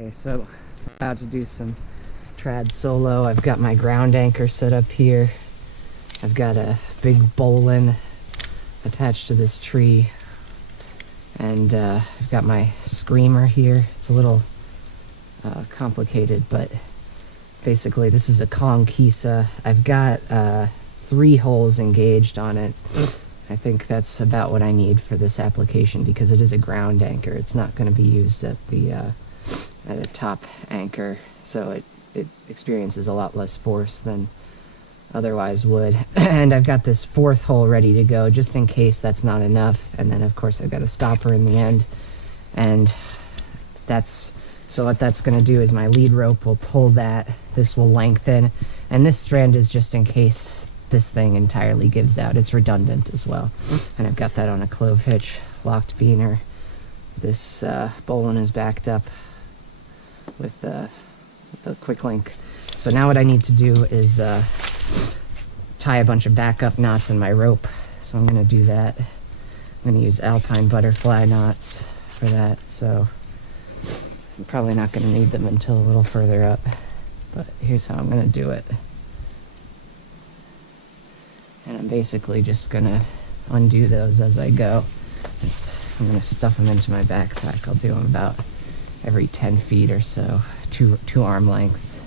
Okay, so about to do some trad solo. I've got my ground anchor set up here. I've got a big bowline attached to this tree, and I've got my screamer here. It's a little complicated, but basically this is a conquista. I've got 3 holes engaged on it. I think that's about what I need for this application because it is a ground anchor. It's not going to be used at the at a top anchor, so it experiences a lot less force than otherwise would. And I've got this 4th hole ready to go just in case that's not enough, and then of course I've got a stopper in the end. And so what that's going to do is my lead rope will pull that, this will lengthen, and this strand is just in case this thing entirely gives out. It's redundant as well. And I've got that on a clove hitch, locked beaner. This bowline is backed up with the quick link. So now what I need to do is tie a bunch of backup knots in my rope. So I'm going to do that. I'm going to use alpine butterfly knots for that. So I'm probably not going to need them until a little further up. But here's how I'm going to do it. And I'm basically just going to undo those as I go. I'm going to stuff them into my backpack. I'll do them about every 10 feet or so, two arm lengths.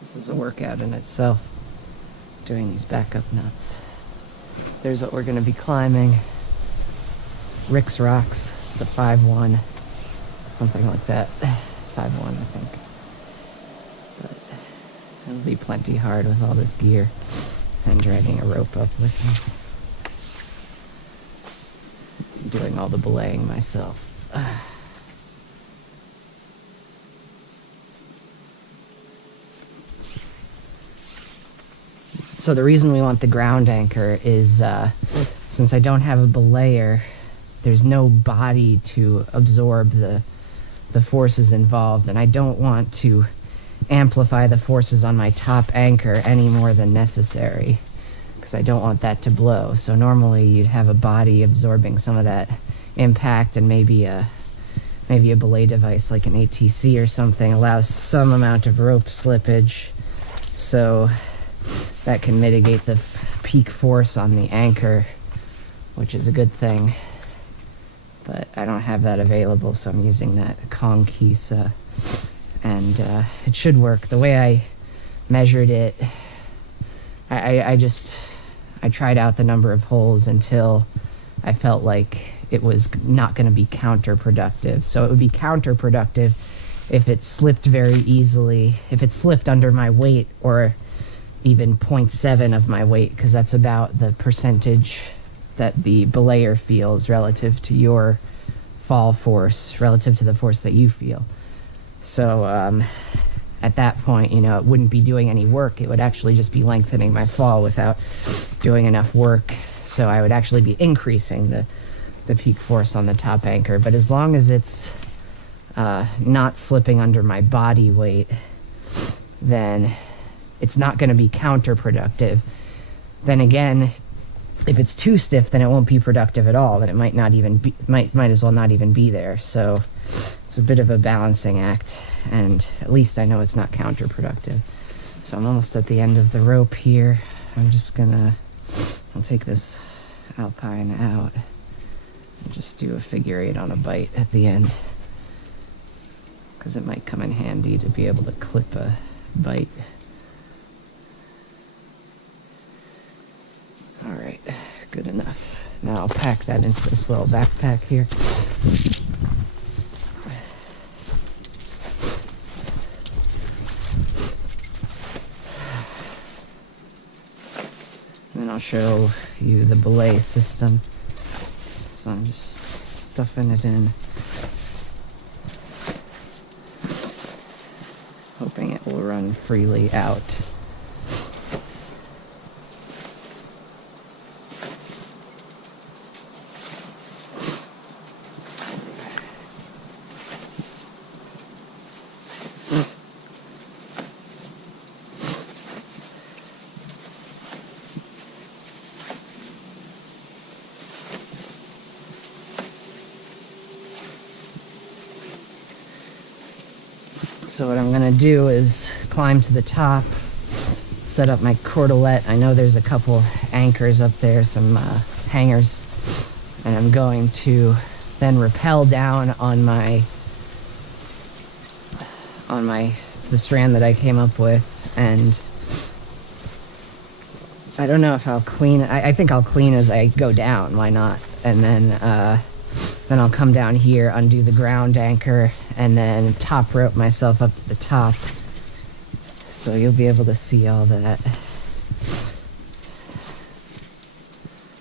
This is a workout in itself, doing these backup nuts. There's what we're going to be climbing. Rick's Rocks. It's a 5-1, something like that. 5-1, I think. But it'll be plenty hard with all this gear and dragging a rope up with me. I'm doing all the belaying myself. So the reason we want the ground anchor is since I don't have a belayer, there's no body to absorb the forces involved, and I don't want to amplify the forces on my top anchor any more than necessary because I don't want that to blow. So normally you'd have a body absorbing some of that impact, and maybe a belay device like an ATC or something allows some amount of rope slippage, so that can mitigate the peak force on the anchor, which is a good thing. But I don't have that available, so I'm using that conquista, and it should work. The way I measured it, I tried out the number of holes until I felt like it was not going to be counterproductive. So it would be counterproductive if it slipped very easily, if it slipped under my weight, or even 0.7 of my weight, because that's about the percentage that the belayer feels relative to your fall force, relative to the force that you feel. So at that point, it wouldn't be doing any work. It would actually just be lengthening my fall without doing enough work. So I would actually be increasing the peak force on the top anchor. But as long as it's not slipping under my body weight, then it's not going to be counterproductive. Then again, if it's too stiff, then it won't be productive at all. Then it might not even be, might as well not even be there. So it's a bit of a balancing act, and at least I know it's not counterproductive. So I'm almost at the end of the rope here. I'll take this alpine out and just do a figure 8 on a bite at the end, because it might come in handy to be able to clip a bite. Alright, good enough. Now I'll pack that into this little backpack here. And then I'll show you the belay system. So I'm just stuffing it in. hoping it will run freely out. So what I'm going to do is climb to the top, set up my cordelette. I know there's a couple anchors up there, some hangers, and I'm going to then rappel down on the strand that I came up with, and I don't know if I'll clean. I think I'll clean as I go down. Why not? And then I'll come down here, undo the ground anchor, and then top rope myself up to the top. So you'll be able to see all that.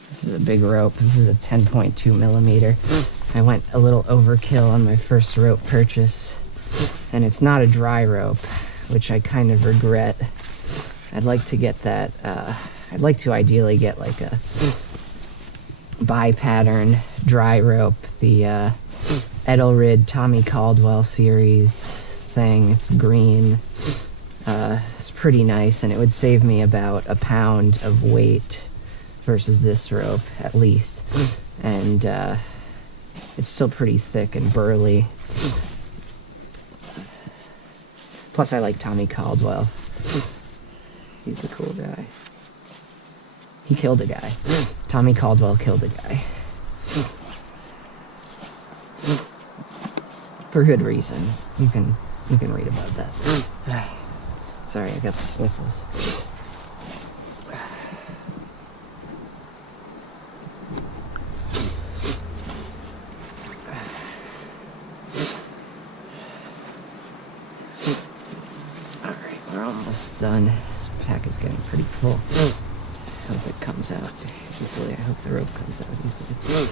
This is a big rope. This is a 10.2 millimeter. I went a little overkill on my first rope purchase. And it's not a dry rope, which I kind of regret. I'd like to get that, I'd like to ideally get like a bi-pattern dry rope, the Edelrid Tommy Caldwell series thing. It's green. It's pretty nice, and it would save me about a pound of weight versus this rope, at least. And it's still pretty thick and burly. Plus, I like Tommy Caldwell. He's the cool guy. He killed a guy. Tommy Caldwell killed a guy. For good reason. You can read about that. Sorry, I got the sniffles. Alright, we're almost done. This pack is getting pretty full. I hope it comes out easily. I hope the rope comes out easily.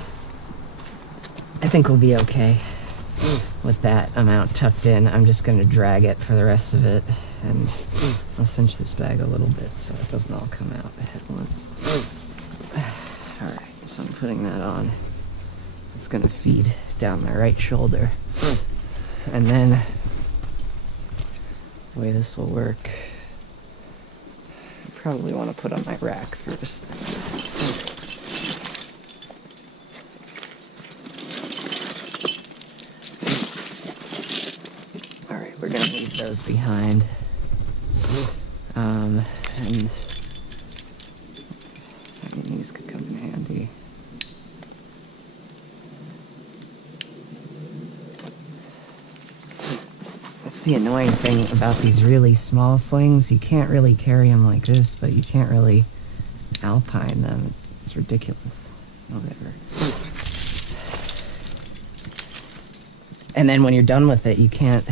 I think we'll be okay with that amount tucked in. I'm just going to drag it for the rest of it, and I'll cinch this bag a little bit so it doesn't all come out at once. Alright, so I'm putting that on. It's going to feed down my right shoulder. And then the way this will work, I probably want to put on my rack first. Alright, we're going to leave those behind. And I mean, these could come in handy. That's the annoying thing about these really small slings. You can't really carry them like this, but you can't really alpine them. It's ridiculous. Whatever. And then when you're done with it, you can't...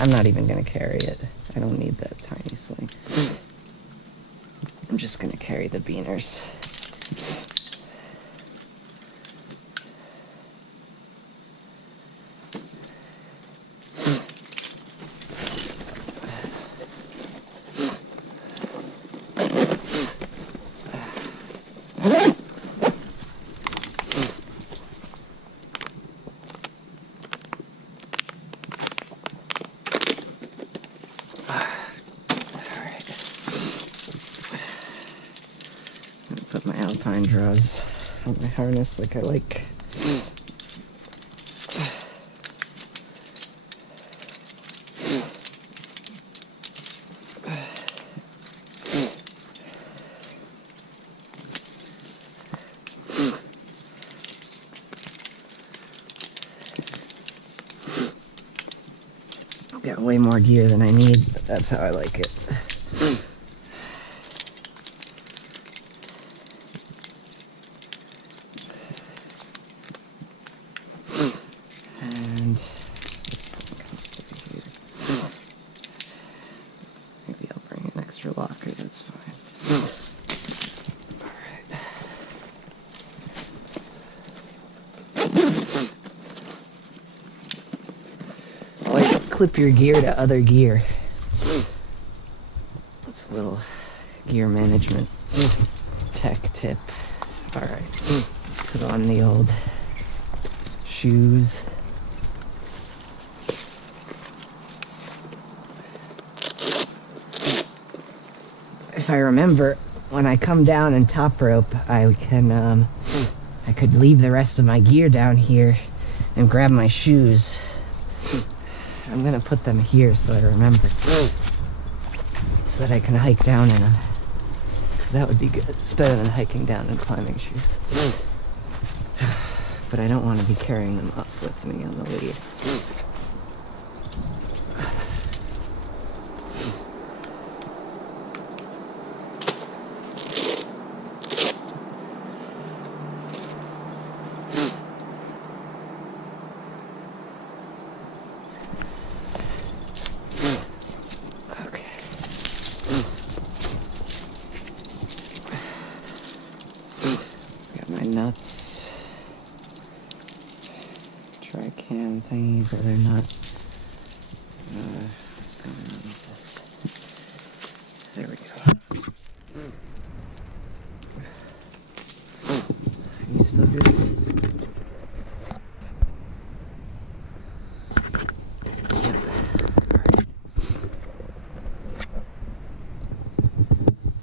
I'm not even going to carry it. I don't need that tiny sling. I'm just going to carry the beaners. Put my alpine draws on my harness like I like. I've got way more gear than I need, but that's how I like it. Locker, that's fine. Alright. Always clip your gear to other gear. That's a little gear management tech tip. Alright, let's put on the old shoes. If I remember, when I come down and top rope, I could leave the rest of my gear down here and grab my shoes. I'm gonna put them here so I remember, so that I can hike down in them, because that would be good. It's better than hiking down in climbing shoes. But I don't want to be carrying them up with me on the lead. Nuts, tri-cam thingies that are not, what's going on with this? There we go. Are you still good?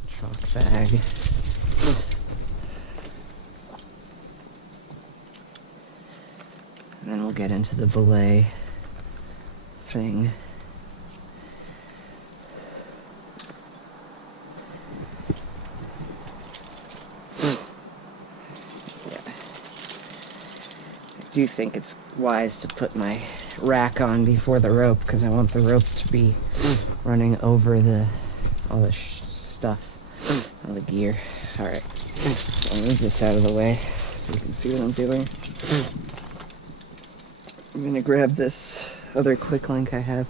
Chalk bag. And then we'll get into the belay thing. Yeah. I do think it's wise to put my rack on before the rope, because I want the rope to be running over all the stuff, all the gear. Alright, so I'll move this out of the way so you can see what I'm doing. I'm gonna grab this other quick link I have.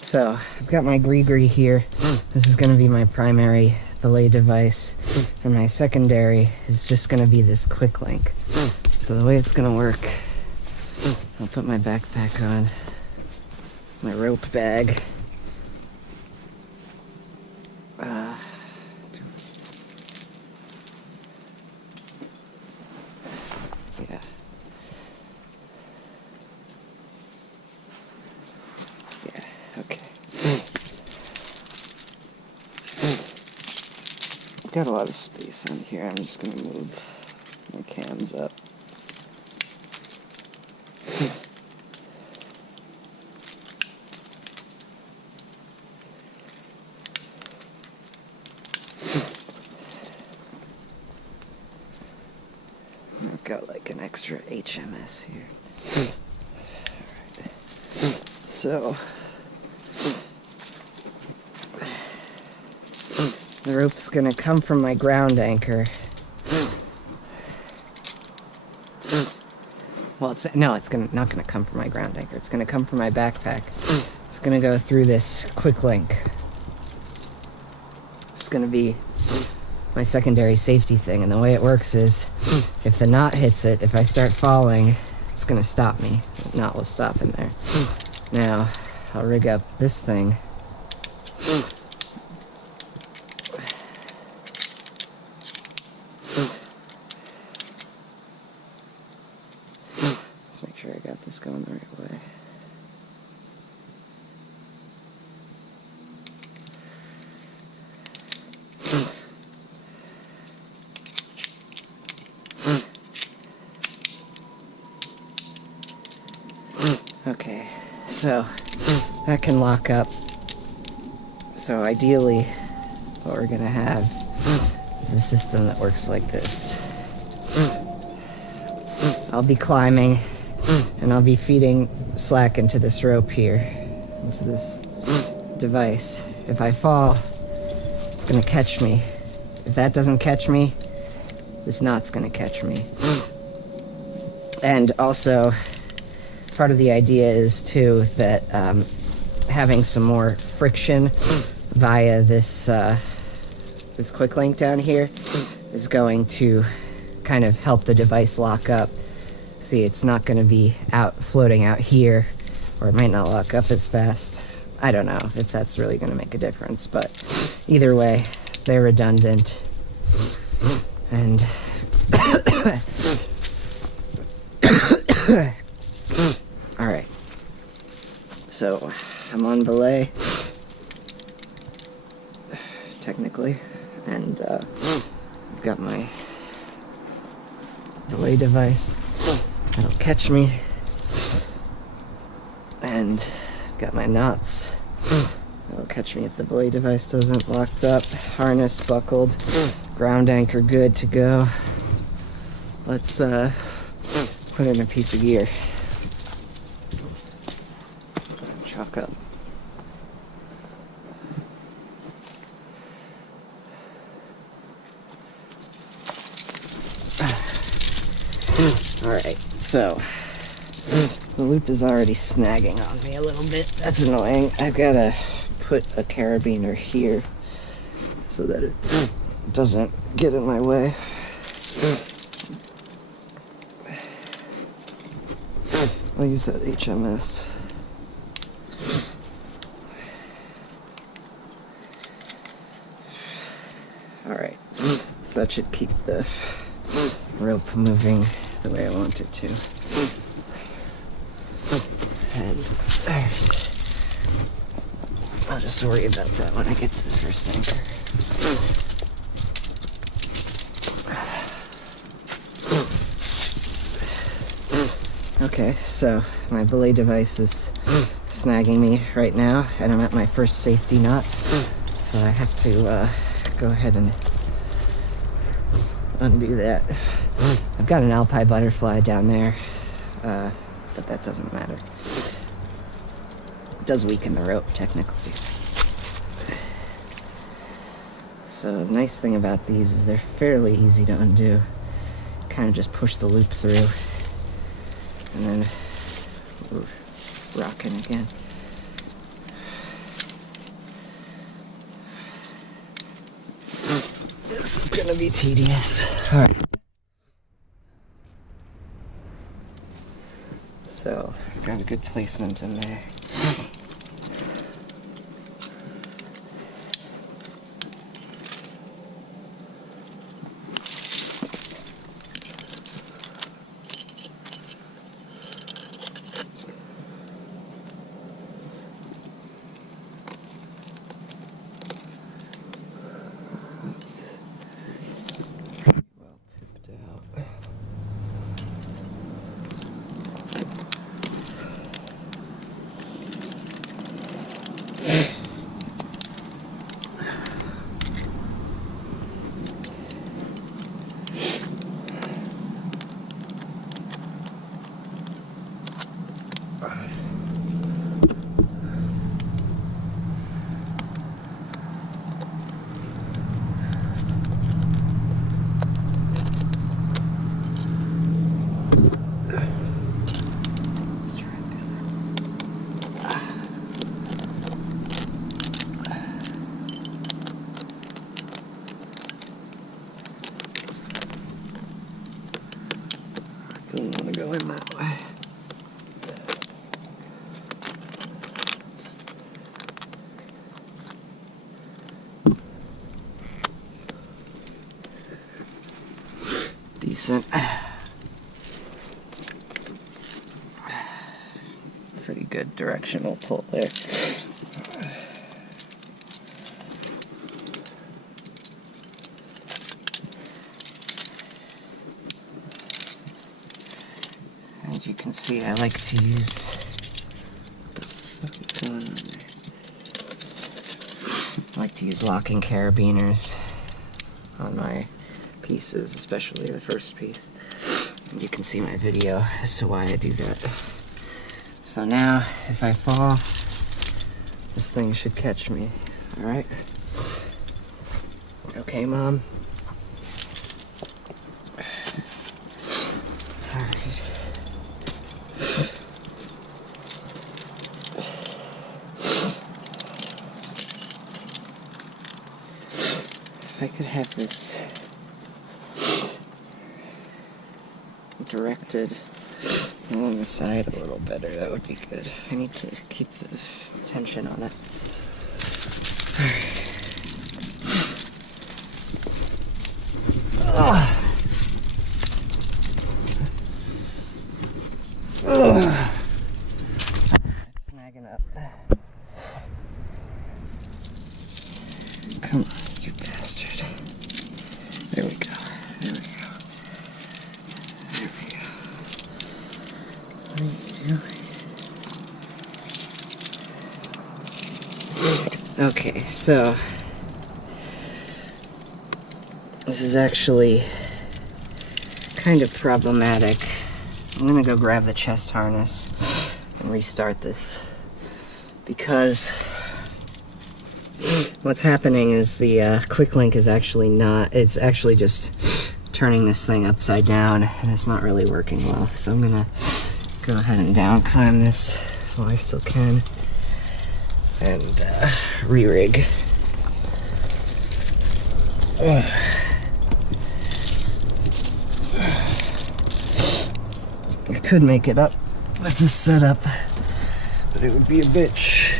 So, I've got my gree here. This is going to be my primary belay device, and my secondary is just going to be this quick link. So the way it's going to work, I'll put my backpack on, my rope bag, yeah. Okay. I've got a lot of space on here. I'm just gonna move my cams up. I've got like an extra HMS here. Alright. So the rope's gonna come from my ground anchor. Well, it's not gonna come from my ground anchor. It's gonna come from my backpack. It's gonna go through this quick link. It's gonna be my secondary safety thing, and the way it works is, if the knot hits it, if I start falling, it's gonna stop me. The knot will stop in there. Now, I'll rig up this thing. Let's make sure I got this going the right way. Okay, so that can lock up. So ideally, what we're gonna have is a system that works like this. I'll be climbing, and I'll be feeding slack into this rope here, into this device. If I fall, it's gonna catch me. If that doesn't catch me, this knot's gonna catch me. And also, part of the idea is too that having some more friction via this this quick link down here is going to kind of help the device lock up. See, it's not going to be floating out here, or it might not lock up as fast. I don't know if that's really going to make a difference, but either way, they're redundant. And alright, so I'm on belay, technically, and I've got my belay device that'll catch me, and I've got my knots that'll catch me if the belay device doesn't locked up, harness buckled, ground anchor good to go. Let's put in a piece of gear. Chalk up. Alright, so the loop is already snagging on me a little bit. That's annoying. I've got to put a carabiner here so that it doesn't get in my way. I'll use that HMS. Alright, so that should keep the rope moving the way I want it to. And I'll just worry about that when I get to the first anchor. Okay, so my belay device is snagging me right now, and I'm at my first safety knot, so I have to go ahead and undo that. I've got an alpine butterfly down there, but that doesn't matter. It does weaken the rope, technically. So the nice thing about these is they're fairly easy to undo. Kind of just push the loop through, and then we're rocking again. This is gonna be tedious. Alright. So, I've got a good placement in there. Don't want to go in that way. Decent. Pretty good directional pull there. As you can see, I like to use locking carabiners on my pieces, especially the first piece. And you can see my video as to why I do that. So now, if I fall, this thing should catch me. Alright? Okay, Mom? Alright. have this directed along the side a little better, that would be good. I need to keep the tension on it. Alright. It's snagging up. Come on, you bastard. There we go. There we go. There we go. What are you doing? Okay, so this is actually kind of problematic. I'm gonna go grab the chest harness and restart this, because what's happening is the quick link is actually not, it's actually just turning this thing upside down, and it's not really working well. So I'm gonna go ahead and down climb this while I still can and re-rig. I could make it up with this setup, but it would be a bitch.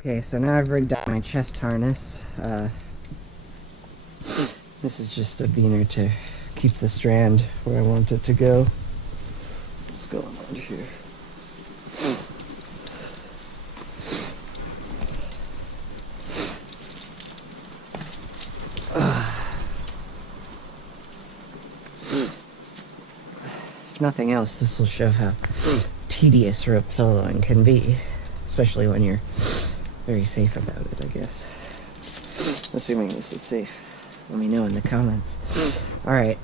Okay, so now I've rigged up my chest harness. This is just a beaner to keep the strand where I want it to go. What's going on here? If nothing else, this will show how tedious rope soloing can be, especially when you're very safe about it, I guess. Assuming this is safe. Let me know in the comments. Alright,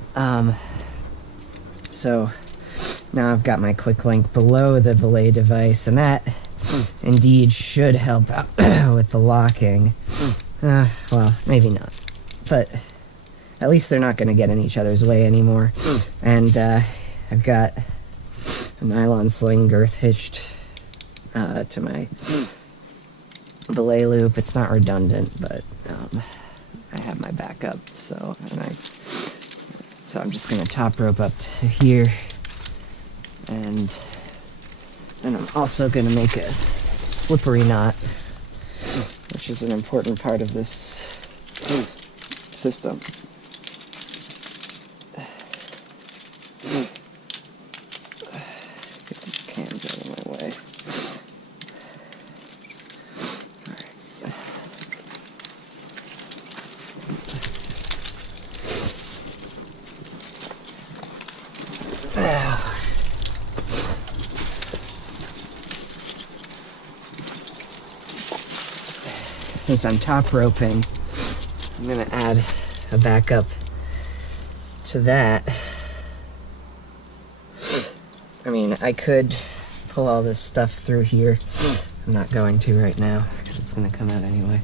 so now I've got my quick link below the belay device, and that indeed should help out with the locking. Well, maybe not. But at least they're not going to get in each other's way anymore. And I've got a nylon sling girth hitched to my belay loop. It's not redundant, but I have my backup. So I'm just going to top rope up to here, and then I'm also going to make a slippery knot, which is an important part of this system. Get these cans out of my way. Since I'm top roping, I'm going to add a backup to that. I mean, I could pull all this stuff through here. I'm not going to right now because it's going to come out anyway.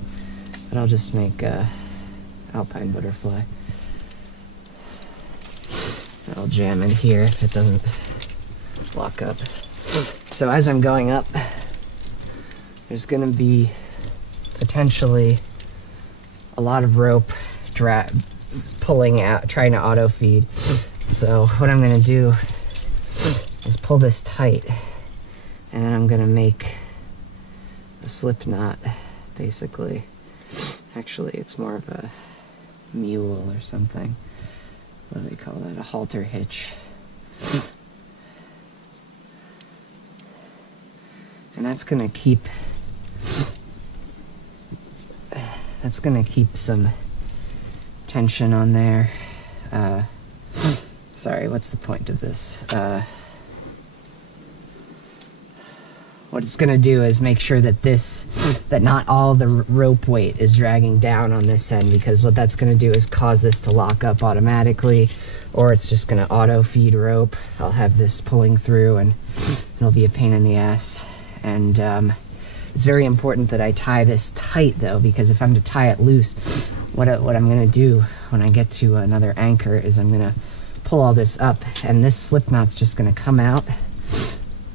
But I'll just make alpine butterfly. I'll jam in here if it doesn't lock up. So as I'm going up, there's going to be potentially a lot of rope pulling out, trying to auto feed. So what I'm going to do is pull this tight, and then I'm going to make a slip knot, basically. Actually, it's more of a mule or something. What do they call that? A halter hitch. And that's going to keep some tension on there. Sorry, what's the point of this? What it's going to do is make sure that that not all the rope weight is dragging down on this end, because what that's going to do is cause this to lock up automatically, or it's just going to auto feed rope. I'll have this pulling through, and it'll be a pain in the ass. And it's very important that I tie this tight, though, because if I'm to tie it loose, what I'm going to do when I get to another anchor is I'm going to pull all this up, and this slip knot's just going to come out.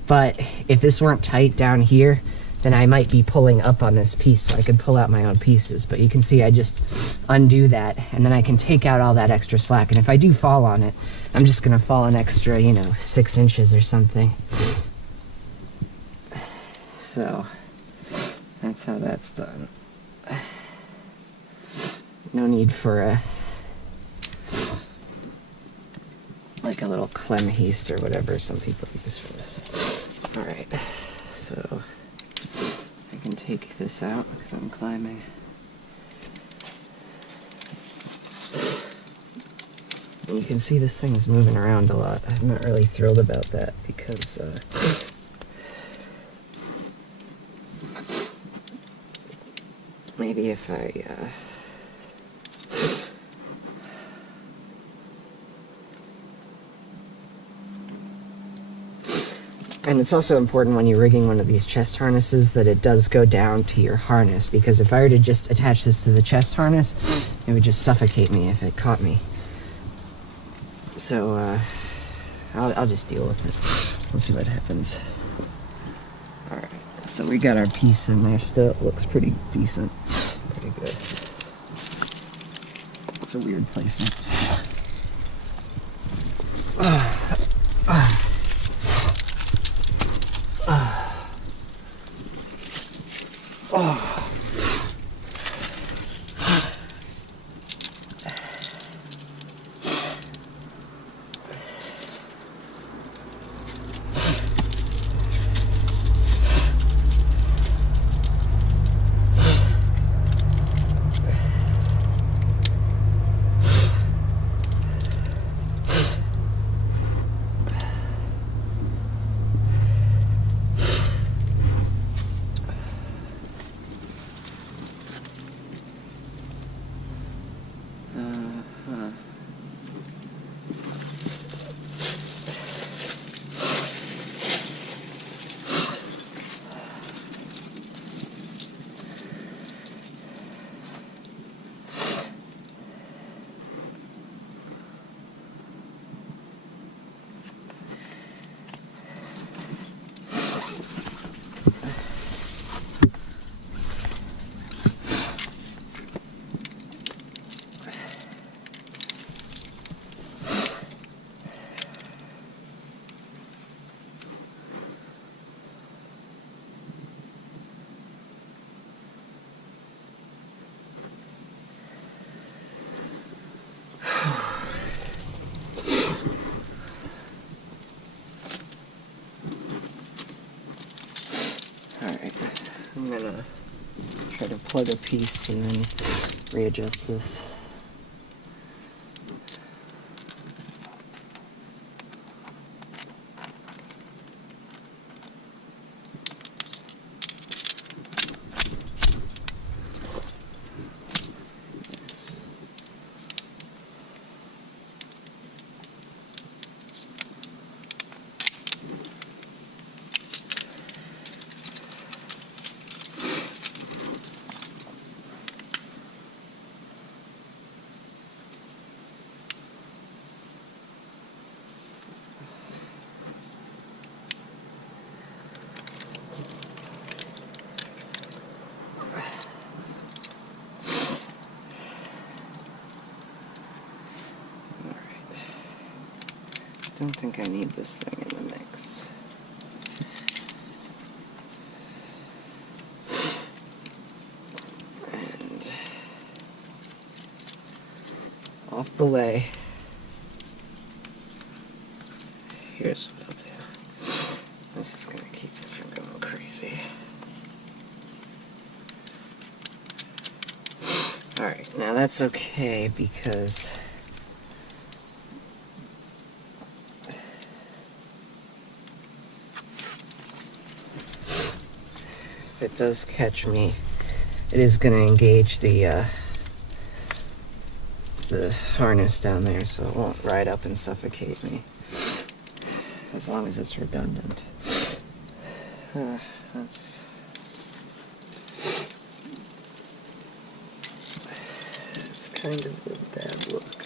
But if this weren't tight down here, then I might be pulling up on this piece, so I could pull out my own pieces. But you can see I just undo that, and then I can take out all that extra slack. And if I do fall on it, I'm just going to fall an extra, 6 inches or something. So that's how that's done. No need for like a little clem heist or whatever some people use for this. Alright, so I can take this out because I'm climbing. And you can see this thing is moving around a lot. I'm not really thrilled about that because maybe if I and it's also important when you're rigging one of these chest harnesses that it does go down to your harness, because if I were to just attach this to the chest harness, it would just suffocate me if it caught me. So I'll just deal with it. We'll see what happens. Alright, so we got our piece in there still. It looks pretty decent. Pretty good. It's a weird placement. I'm gonna try to plug a piece and then readjust this. I don't think I need this thing in the mix. And off belay. Here's what I'll do. This is gonna keep it from going crazy. Alright, now that's okay because if it does catch me, it is going to engage the harness down there, so it won't ride up and suffocate me, as long as it's redundant. It's kind of a bad look.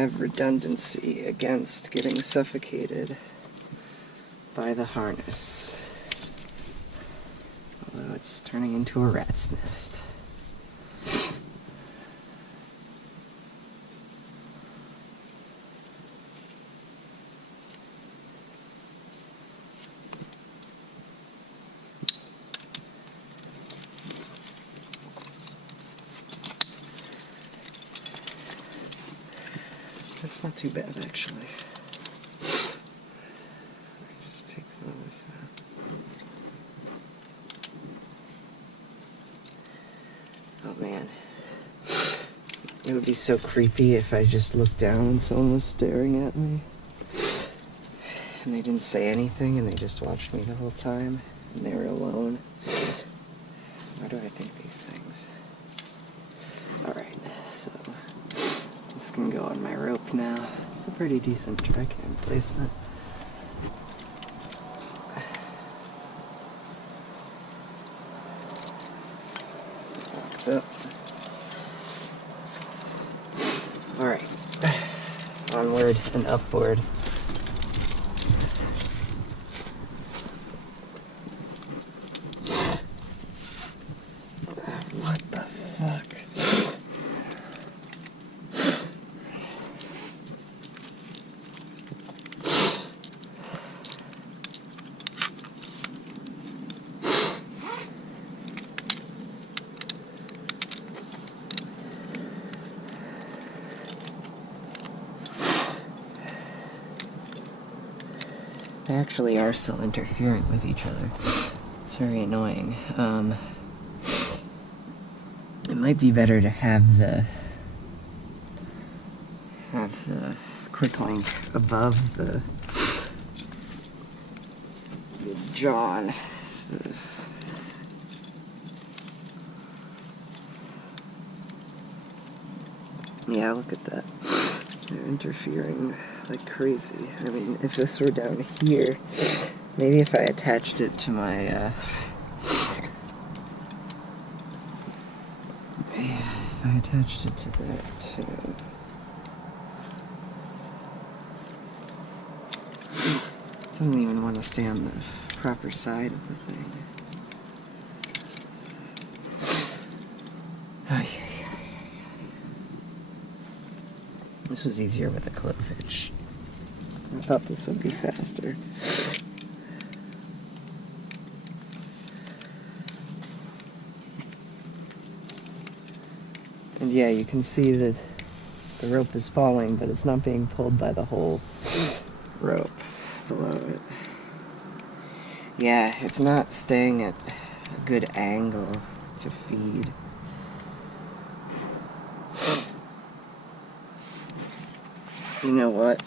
have redundancy against getting suffocated by the harness. Although it's turning into a rat's nest. That's not too bad, actually. Just take some of this out. Oh man. It would be so creepy if I just looked down and someone was staring at me. And they didn't say anything and they just watched me the whole time. And they were alone. Why do I think these things? Alright, so this can go on my rope now. It's a pretty decent tricam placement. Locked up. Alright. Onward and upward. What the fuck? They actually are still interfering with each other. It's very annoying. It might be better to have the quick link above the John. Yeah, look at that. They're interfering like crazy. I mean, if this were down here, maybe if I attached it to my, yeah, if I attached it to that too. It doesn't even want to stay on the proper side of the thing. This was easier with a clip hitch. I thought this would be faster. And yeah, you can see that the rope is falling, but it's not being pulled by the whole rope below it. Yeah, it's not staying at a good angle to feed. You know what?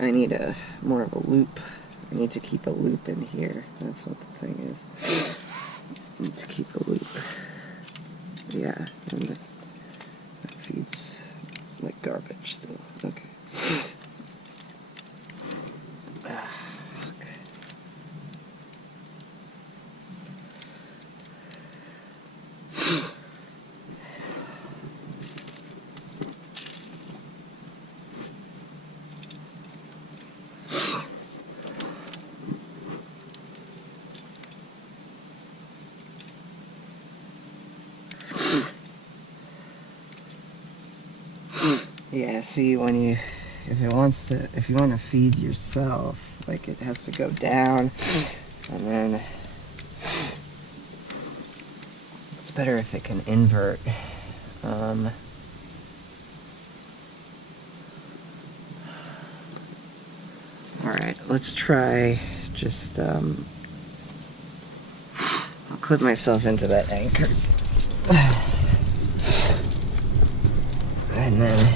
I need more of a loop. I need to keep a loop in here. That's what the thing is. I need to keep a loop. Yeah, and that feeds like garbage still. Okay. Yeah, see, if you want to feed yourself, like it has to go down, and then it's better if it can invert. Alright, let's try just, I'll clip myself into that anchor. And then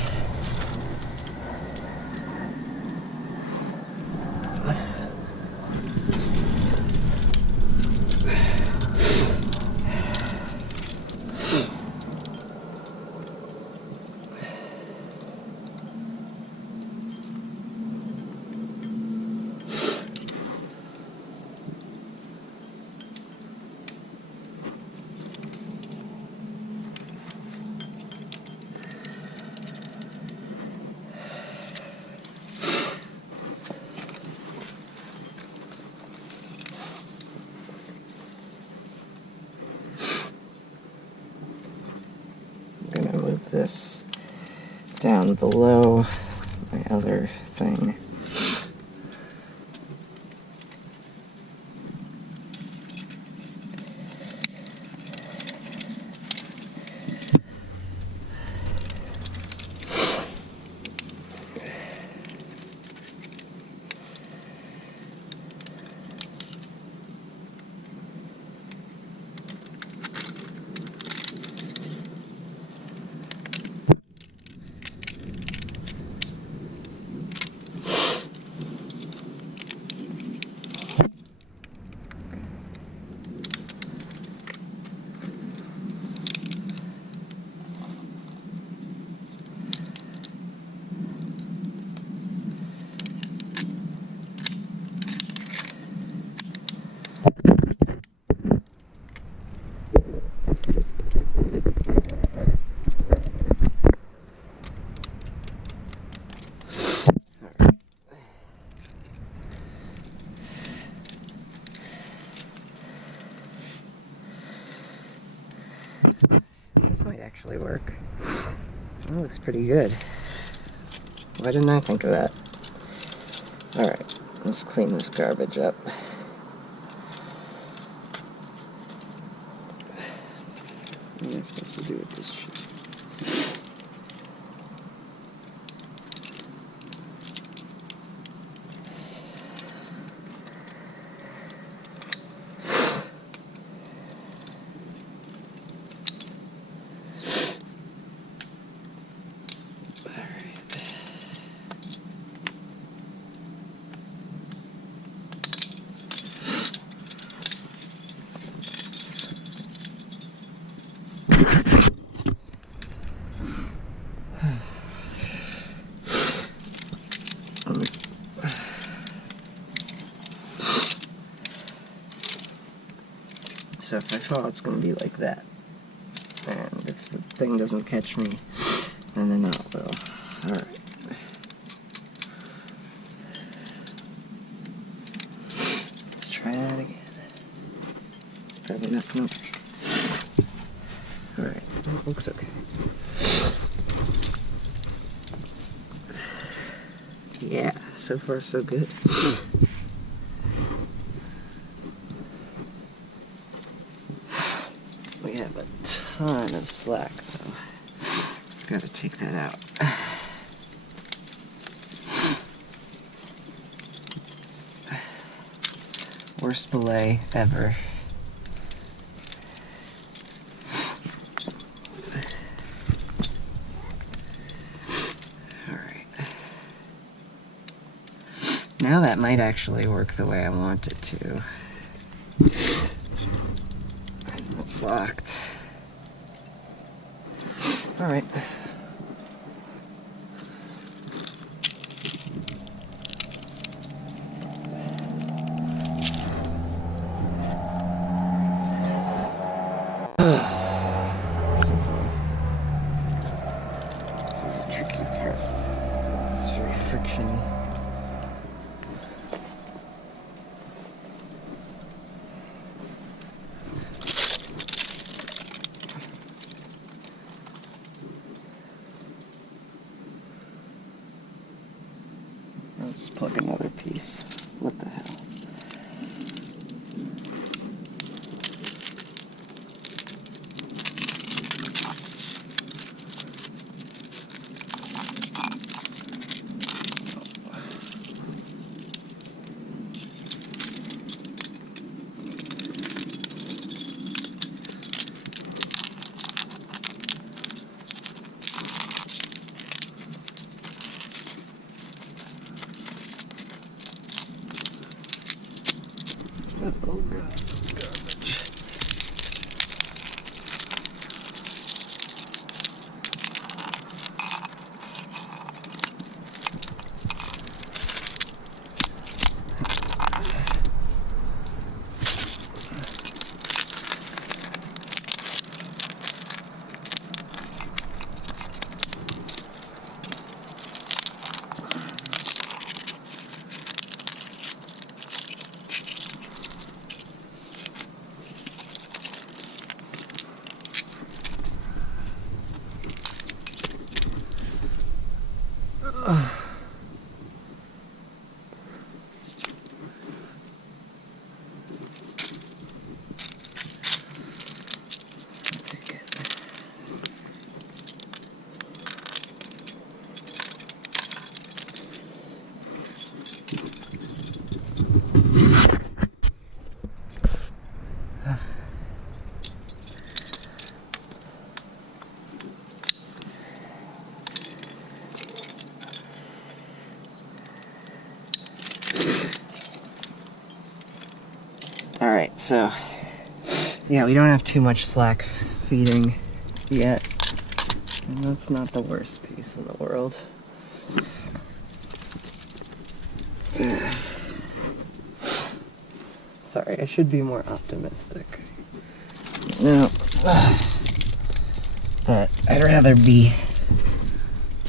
this down below my other thing. This might actually work. That looks pretty good. Why didn't I think of that? Alright, let's clean this garbage up. What am I supposed to do with this shit? So if I fall, it's going to be like that. And if the thing doesn't catch me, then the knot will. Alright. Let's try that again. It's probably not going to work. Alright, it looks okay. Yeah, so far so good. We have a ton of slack though. Gotta take that out. Worst belay ever. Alright. Now that might actually work the way I want it to. It's locked. Alright. This is a tricky part. It's very frictiony. Let's plug another piece. What the hell? So, yeah, we don't have too much slack feeding yet. And that's not the worst piece in the world. Sorry, I should be more optimistic. No. But I'd rather be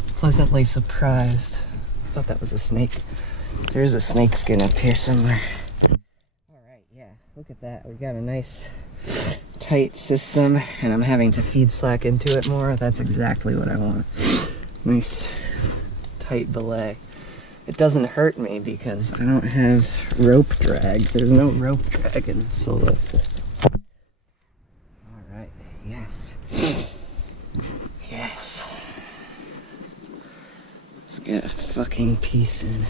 pleasantly surprised. I thought that was a snake. There's a snake skin up here somewhere. Alright, yeah, look at that. We got a nice tight system, and I'm having to feed slack into it more. That's exactly what I want. Nice tight belay. It doesn't hurt me because I don't have rope drag. There's no rope drag in the solo system. Alright, yes. Yes. Let's get a fucking piece in.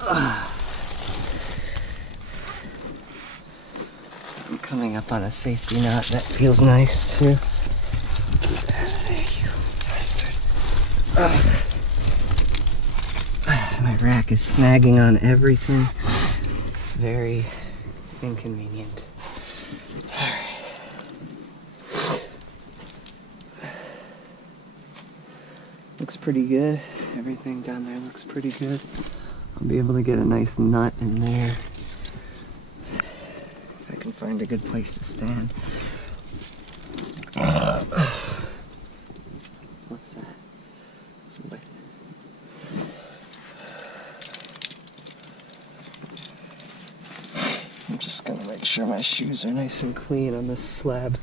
Ugh. I'm coming up on a safety knot. That feels nice too. There you bastard. Ugh. My rack is snagging on everything. It's very inconvenient. Alright. Looks pretty good. Everything down there looks pretty good. I'll be able to get a nice nut in there. If I can find a good place to stand. What's that? It's wet. I'm just gonna make sure my shoes are nice and clean on this slab.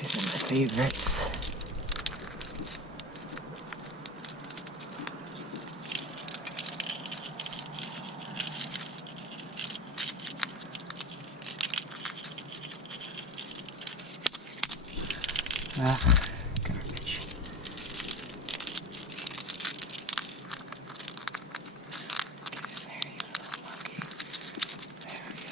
These are my favorites. Garbage. Okay, there you little monkey. There we go.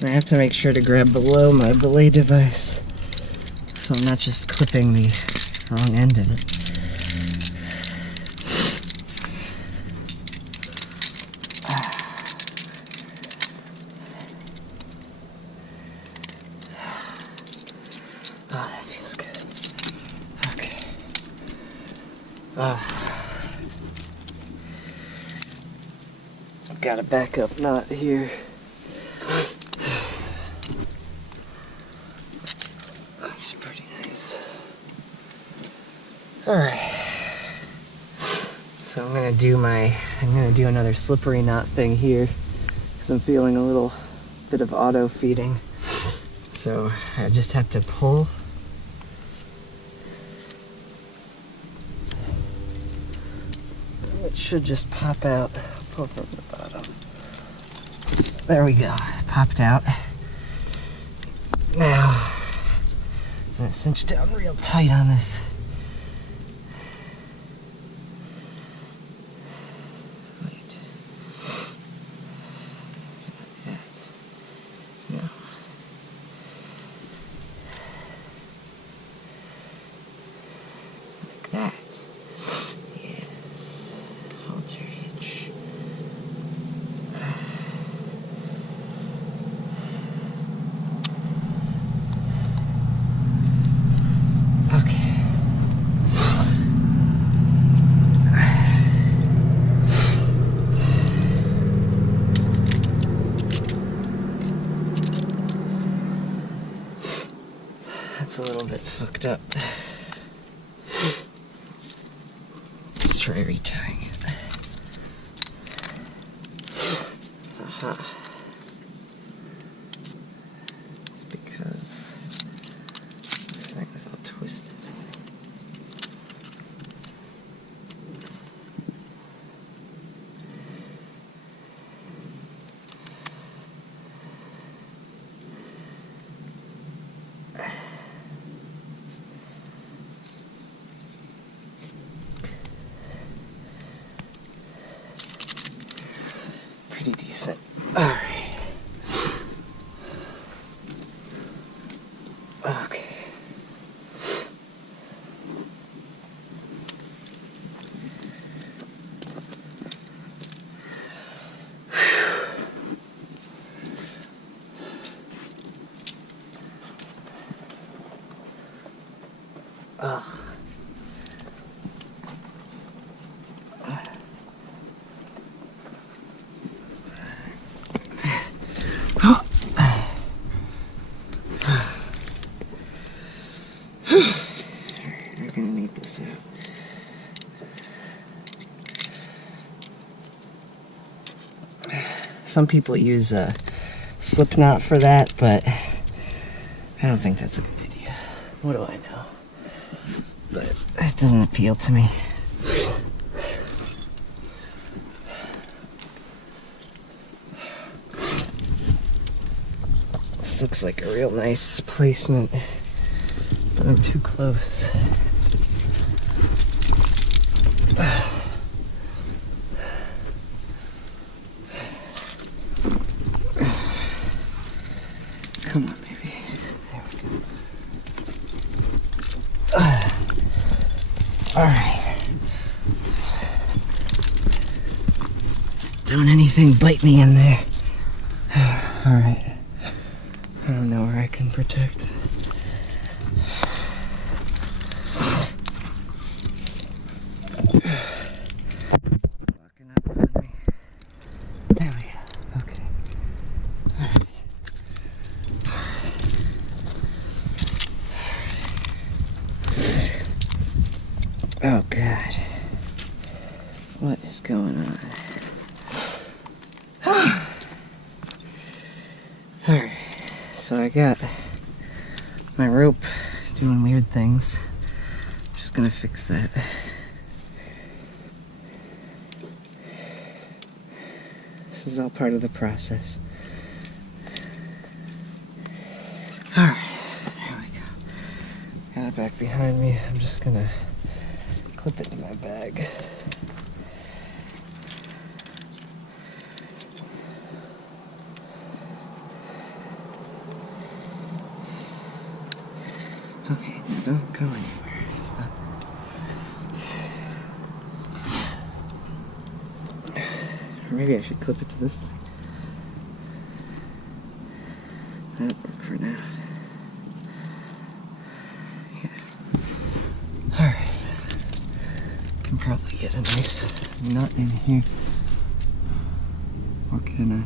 I have to make sure to grab below my belay device, so I'm not just clipping the wrong end of it. Oh, that feels good. Okay. I've got a backup knot here. That's pretty nice. Alright. So I'm gonna do another slippery knot thing here because I'm feeling a little bit of auto feeding. So I just have to pull. It should just pop out. Pull from the bottom. There we go. It popped out. Now, I'm gonna cinch down real tight on this. Wait. Like that. No. Like that. Yes. Halter hitch. That's a little bit fucked up. Let's try retying it. Aha. It's because this thing is all twisted. Ugh. We're gonna need this out. Some people use a slip knot for that, but I don't think that's a good idea. What do I know? But it doesn't appeal to me. This looks like a real nice placement, but I'm too close. Come on, baby. There we go. Alright. Don't anything bite me in there. Alright. I don't know where I can protect. Walking up on me. There we go. Okay. Alright. Oh God. What is going on? Alright. So I got my rope doing weird things. I'm just gonna fix that. This is all part of the process. Alright, there we go. Got it back behind me. I'm just gonna clip it in my bag. Okay, now don't go anywhere. Stop. Or maybe I should clip it to this thing. That'll work for now. Yeah. Alright. Can probably get a nice nut in here. Or can I?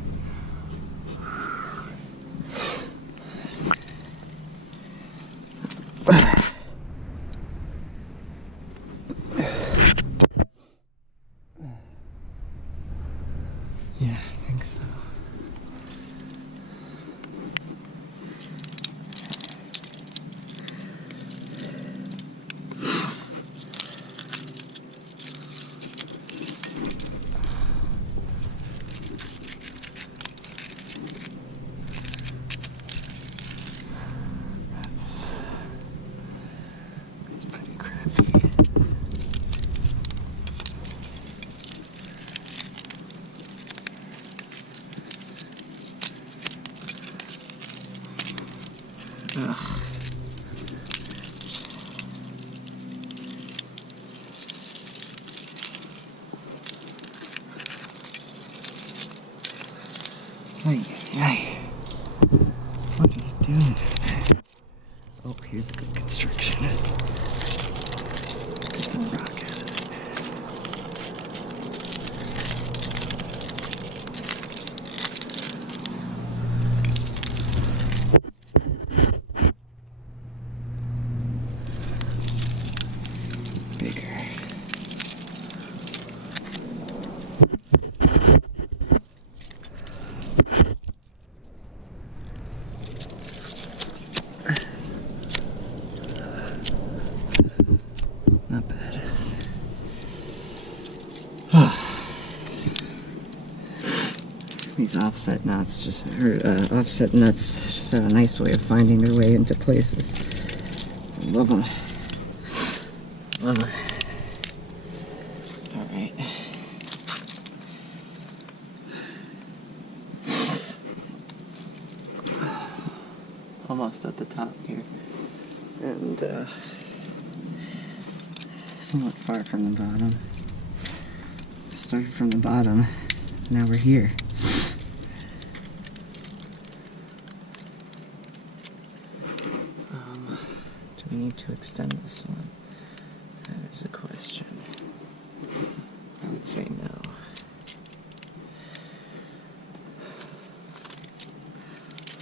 Yeah, I think so. That's pretty crappy. Ugh. Ay, ay. What are you doing? Oh, here's a good construction. Get the rock out of there. Bigger. Not bad. These offset nuts just have a nice way of finding their way into places. I love them. Love them. All right. Almost at the top here, and somewhat far from the bottom. Started from the bottom, now we're here. Do we need to extend this one? That is a question. I would say no.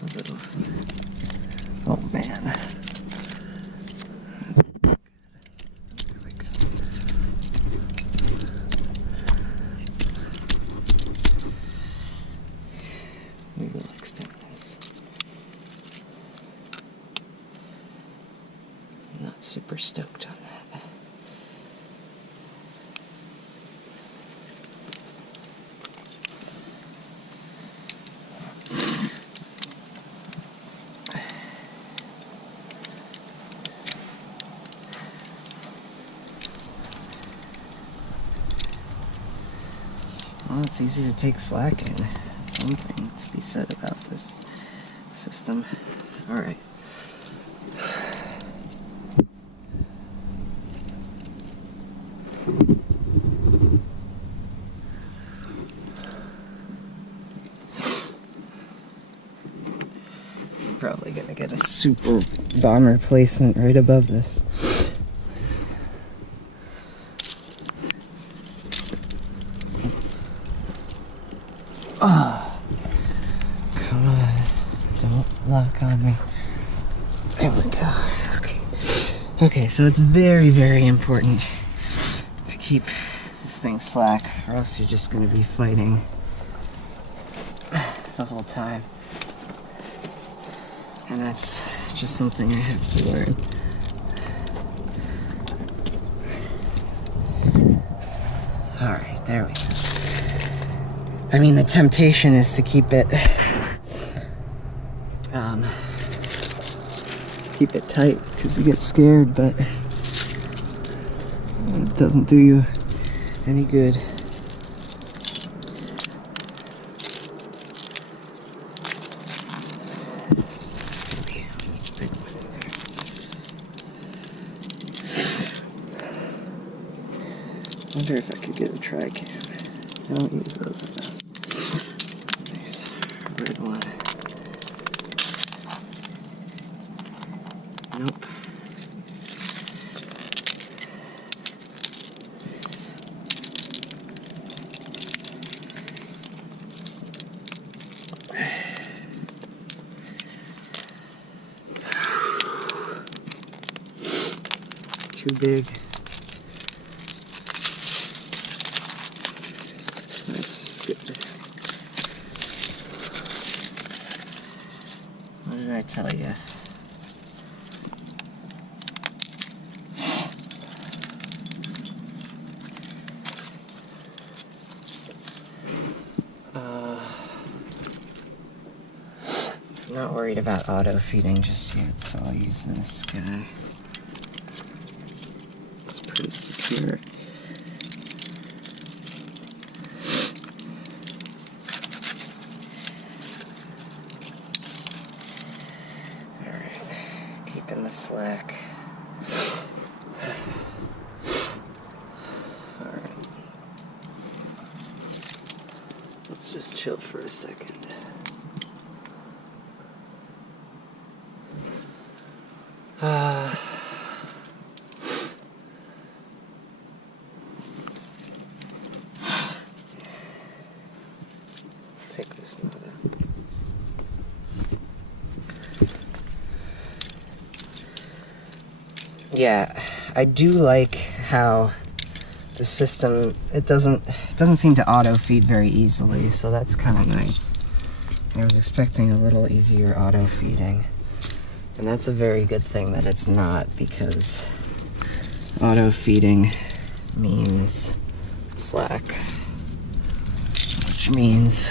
A little. Oh man. There we go. We will extend this. I'm not super stoked on that. Well, it's easy to take slack in. Something to be said about this system. Alright. Probably gonna get a super bomber placement right above this. Oh, come on. Don't lock on me. There we go. Okay. Okay, so it's very, very important to keep this thing slack, or else you're just going to be fighting the whole time. And that's just something I have to learn. Alright, there we go. I mean, the temptation is to keep it tight, because you get scared, but it doesn't do you any good. I wonder if I could get a tri-cam. I don't use those enough. Nice red one. Nope. Too big. Let's skip it. What did I tell you? I'm not worried about auto feeding just yet, so I'll use this guy. It's pretty secure. Alright, keeping the slack. Alright. Let's just chill for a second. Take this knot out. Yeah, I do like how the system, it doesn't seem to auto feed very easily, so that's kind of nice. I was expecting a little easier auto feeding, and that's a very good thing that it's not, because auto feeding means slack, which means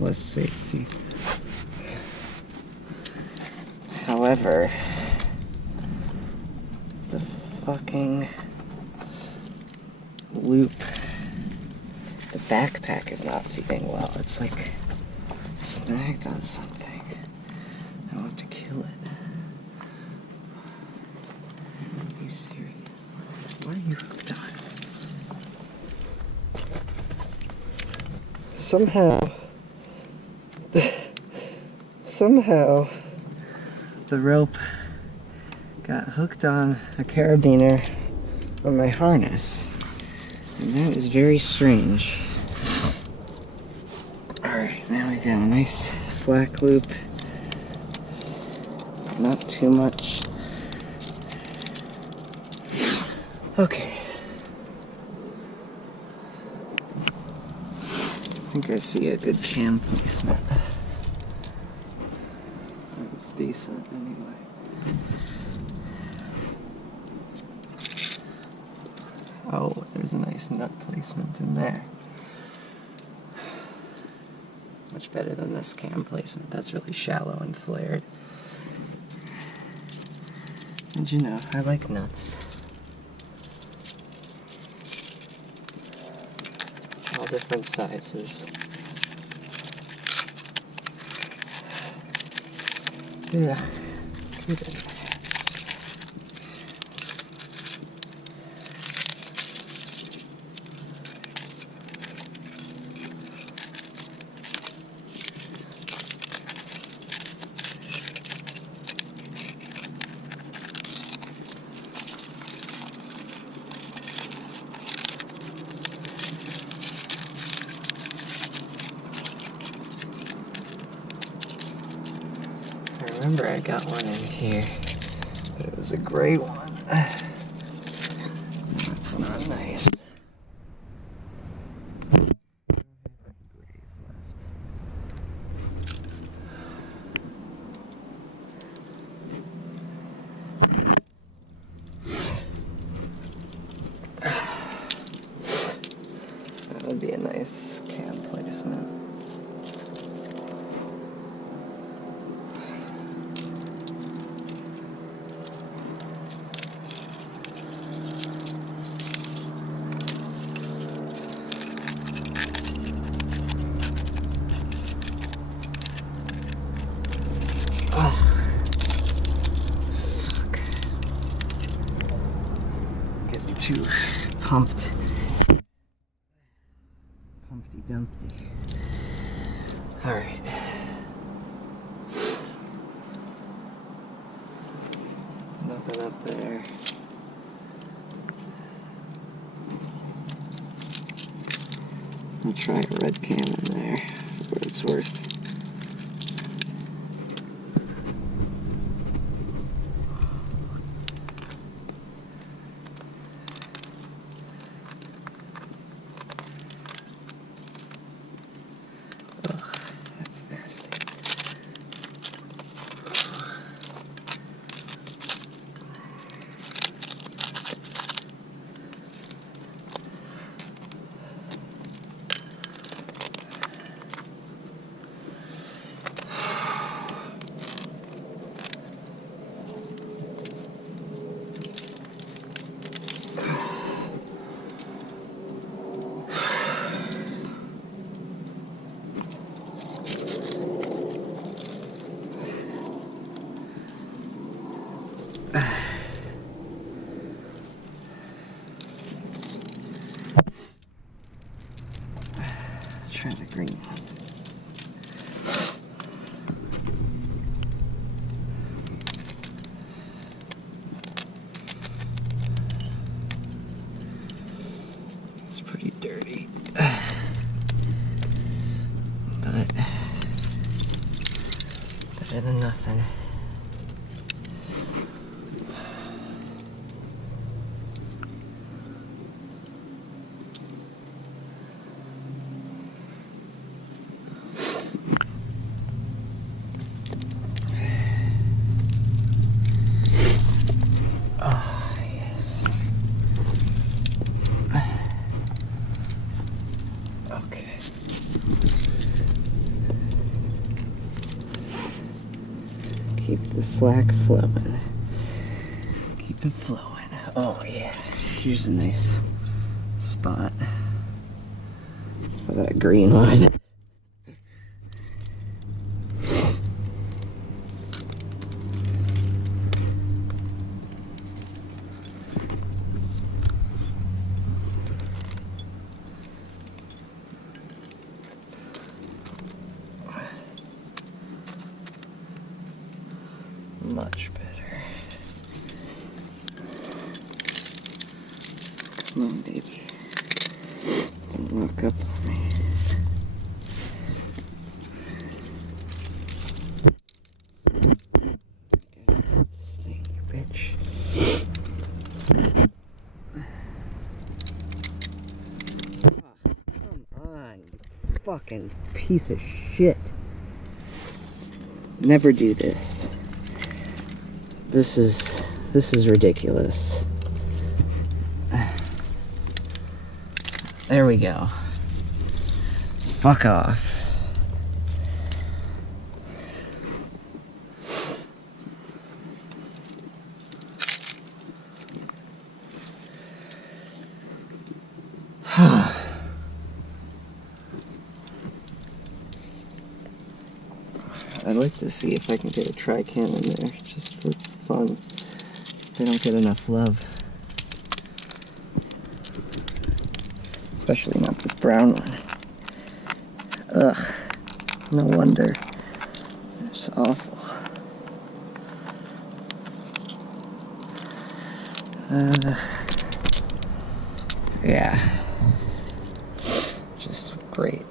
less safety. However, the fucking loop, the backpack is not feeding well. It's like snagged on something. I want to kill it. Are you serious? What are you hooked on? Somehow, the rope got hooked on a carabiner on my harness. And that is very strange. Alright, now we got a nice slack loop. Not too much. Okay. I think I see a good cam placement. It's decent anyway. Oh, there's a nice nut placement in there. Much better than this cam placement. That's really shallow and flared. And you know, I like nuts. All different sizes. Yeah, good. I remember I got one in here, but it was a gray one. That's not nice. Grays left. That would be a nice cam placement. Too pumped. Humpty Dumpty. Alright. Nothing up there. I'll try a red cam in there for what it's worth. Try the green one. It's pretty dirty, but better than nothing. Keep the slack flowing. Keep it flowing. Oh yeah. Here's a nice spot for that green line. much better. Come on, baby. Don't look up on me. Get out this thing, you bitch. Come on, you fucking piece of shit. Never do this. This is ridiculous. There we go. Fuck off. I'd like to see if I can get a tri-cam in there, just for fun. They don't get enough love. Especially not this brown one. Ugh, no wonder. It's awful. Yeah. Just great.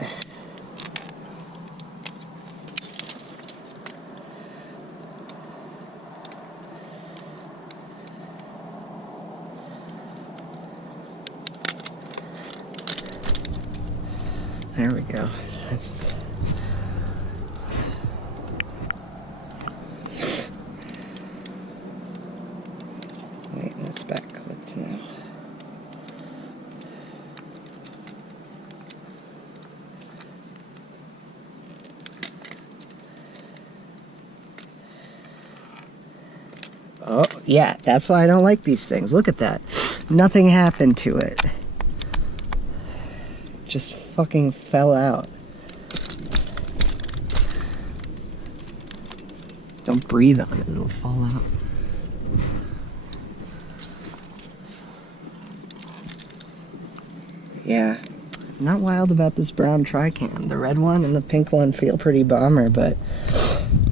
There we go. That's... Wait, that's back clipped now. Oh, yeah, that's why I don't like these things. Look at that. Nothing happened to it. Just fucking fell out. Don't breathe on it, it'll fall out. Yeah, I'm not wild about this brown tri-cam. The red one and the pink one feel pretty bomber, but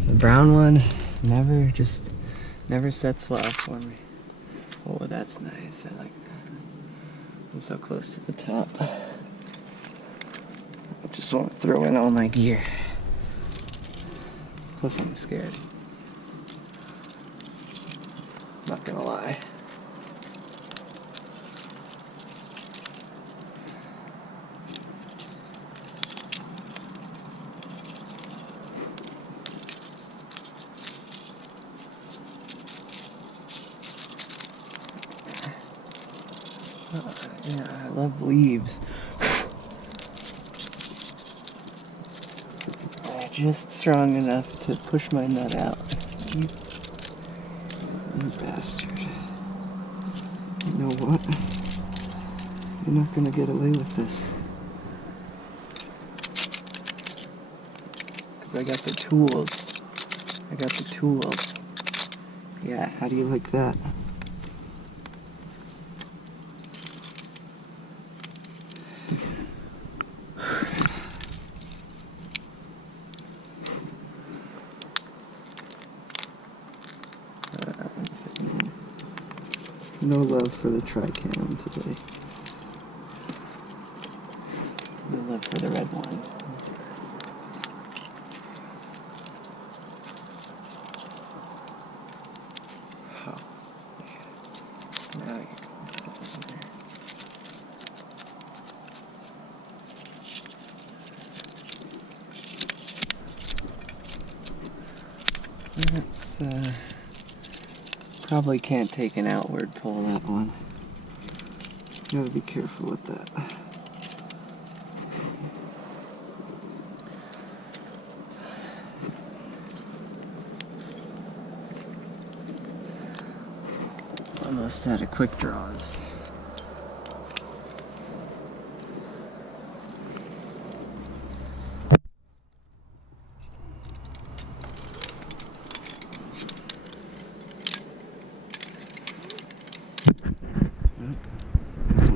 the brown one never sets well for me. Oh, that's nice. I like that. I'm so close to the top. I just want to throw in all my gear. Plus I'm scared. Not gonna lie. Yeah, I love leaves. Just strong enough to push my nut out. You bastard. You know what? You're not gonna get away with this. Because I got the tools. I got the tools. Yeah, how do you like that? No love for the tri-cam today. No love for the red one. Oh, yeah. Now you can sit in there. That's, probably can't take an outward pull, that one. Gotta be careful with that. Almost out of quick draws.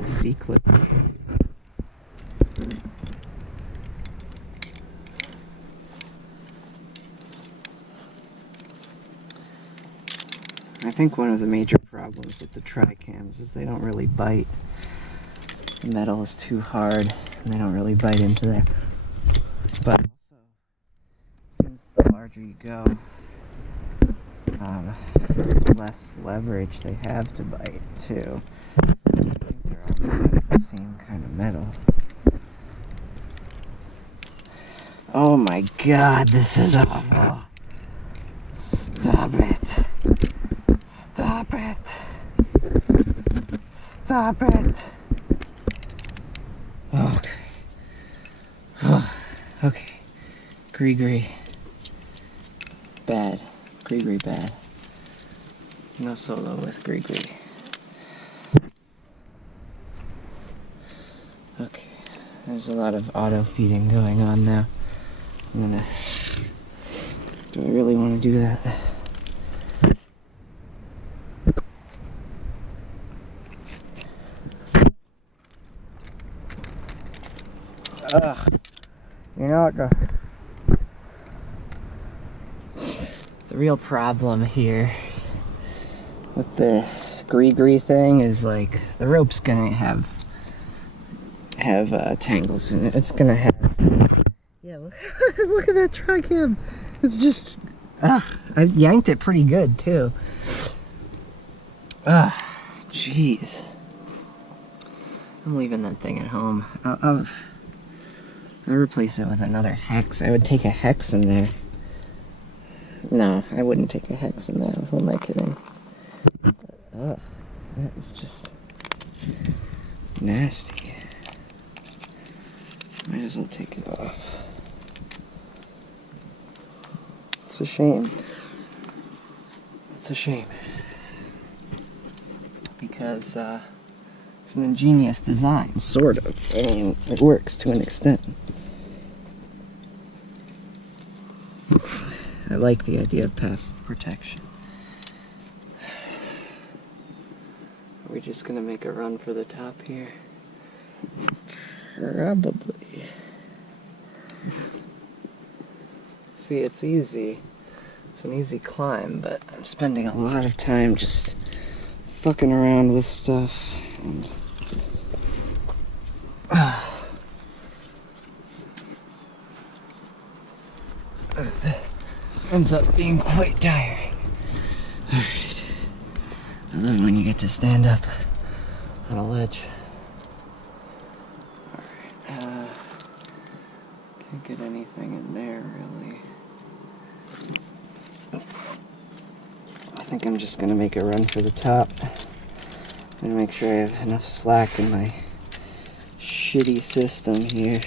C-clip. I think one of the major problems with the tri-cams is they don't really bite. The metal is too hard and they don't really bite into there. But also, it seems the larger you go, less leverage they have to bite too. I think they're all made of the same kind of metal. Oh my god, this is awful. Stop it. Stop it. Stop it. Okay. Okay. Gree. Bad. Gree bad. No solo with Gree. Okay. There's a lot of auto feeding going on now. Do I really want to do that? You know what the real problem here with the Gree thing is, like, the rope's gonna have tangles in it. It's gonna have, yeah, look at that tri-cam. It's just, I yanked it pretty good too. Jeez. I'm leaving that thing at home. I'll replace it with another hex. I would take a hex in there. No, I wouldn't take a hex in there. Who am I kidding? But, that is just nasty. Might as well take it off. It's a shame. It's a shame. Because, it's an ingenious design, sort of. I mean, it works to an extent. I like the idea of passive protection. Are we just gonna make a run for the top here? Probably. See, it's easy. It's an easy climb, but I'm spending a lot of time just fucking around with stuff. And ends up being quite tiring. Alright. I love when you get to stand up on a ledge. Alright. Can't get anything in there, really. I think I'm just gonna make a run for the top. I'm gonna make sure I have enough slack in my shitty system here.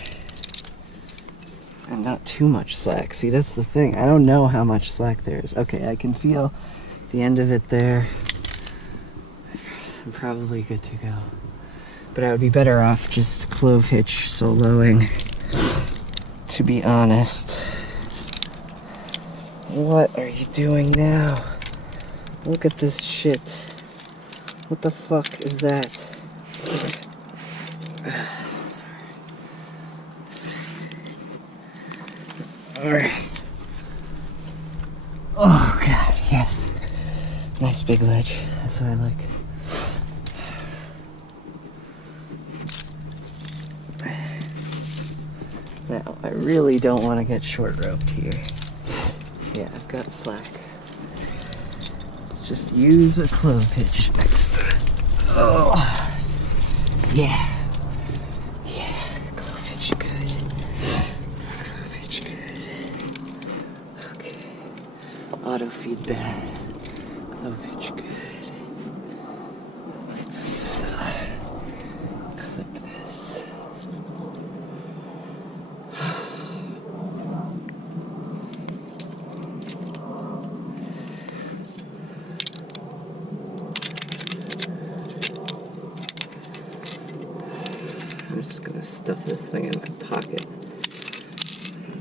And not too much slack. See, that's the thing. I don't know how much slack there is. Okay, I can feel the end of it there. I'm probably good to go. But I would be better off just clove hitch soloing, to be honest. What are you doing now? Look at this shit. What the fuck is that? Alright. Oh god, yes. Nice big ledge. That's what I like. Now, I really don't want to get short roped here. Yeah, I've got slack. Just use a clove hitch next to it. Oh, yeah. Yeah, clove hitch good. Clove hitch good. Okay. Auto feed bad. Clove hitch good. Let's clip this. I'm just gonna stuff this thing in my pocket.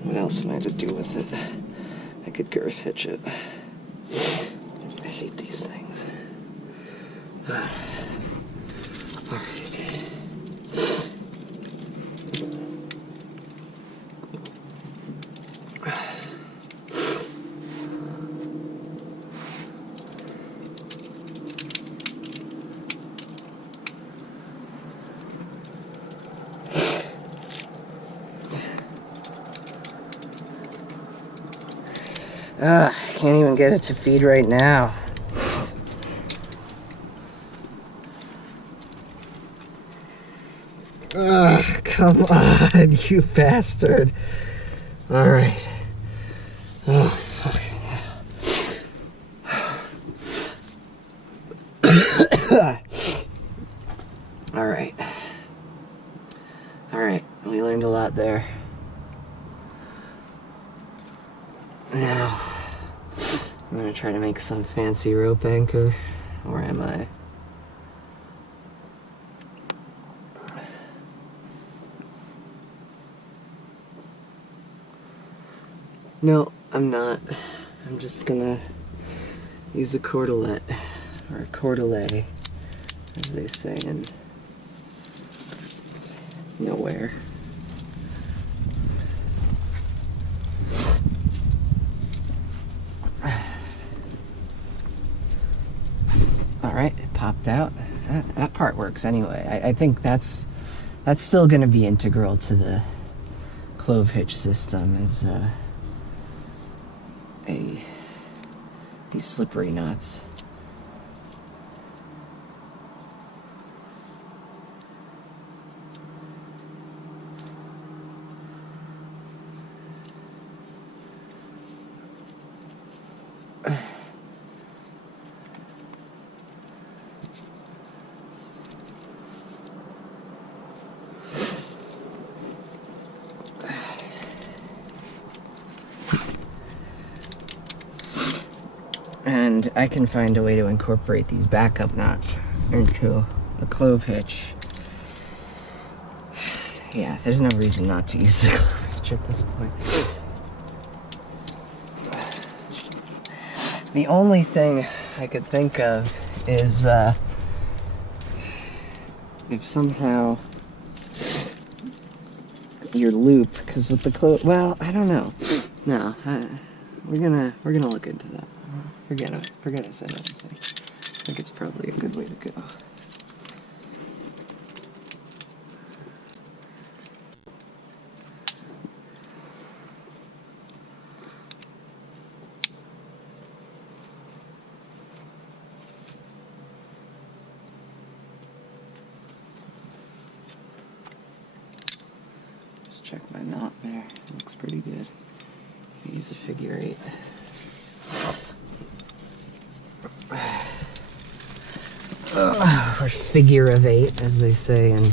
What else am I to do with it? I could girth hitch it. I hate these things. Alright. I can't even get it to feed right now. Ugh, come on, you bastard. Alright. Oh, fuck. Alright. Alright, we learned a lot there. Now, I'm gonna try to make some fancy rope anchor. Or am I? No, I'm not. I'm just gonna use a cordelet, or a cordelay, as they say in nowhere. Alright, it popped out. That part works anyway. I think that's still going to be integral to the clove hitch system, is these slippery knots. And I can find a way to incorporate these backup knots into the clove hitch. Yeah, there's no reason not to use the clove hitch at this point. The only thing I could think of is if somehow your loop, because with the clove, well, I don't know. No, we're gonna look into that. Forget I said anything. I think it's probably a good way to go. Just check my knot there. It looks pretty good. Use a figure 8. Or figure of 8, as they say in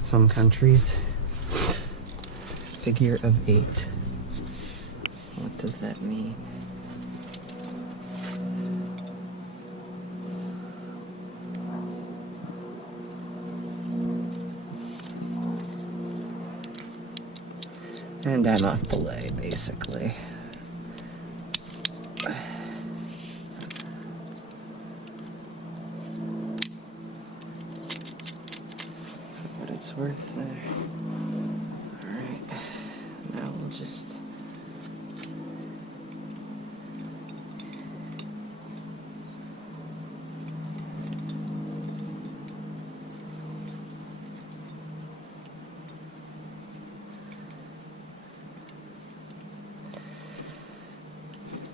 some countries. Figure of 8. What does that mean? And I'm off belay, basically. Worth there. Alright, now we'll just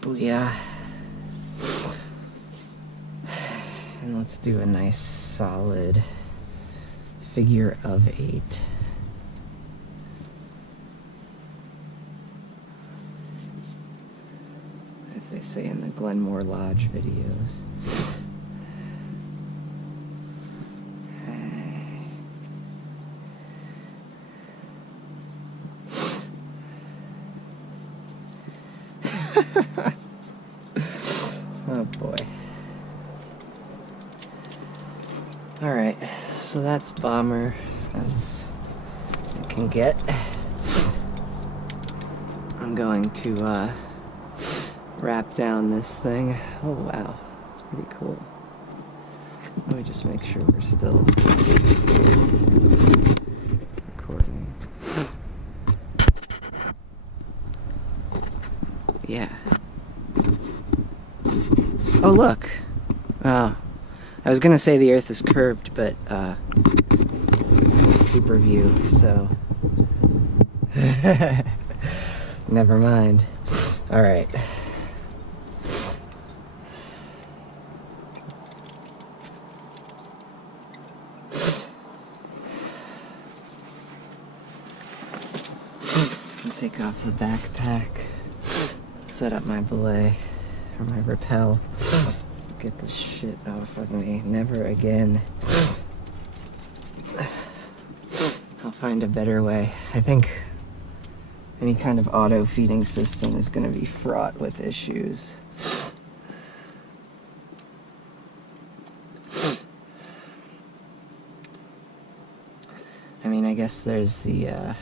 booyah. And let's do a nice solid figure of 8. As they say in the Glenmore Lodge videos. Oh boy. Alright, so that's bomber as it can get. I'm going to wrap down this thing. Oh wow, it's pretty cool. Let me just make sure we're still recording. Yeah. Oh look! Oh. I was gonna say the Earth is curved, but it's a super view, so never mind. All right. off the backpack, set up my belay, or my rappel. Get this shit off of me. Never again. I'll find a better way. I think any kind of auto-feeding system is going to be fraught with issues. I mean, I guess there's the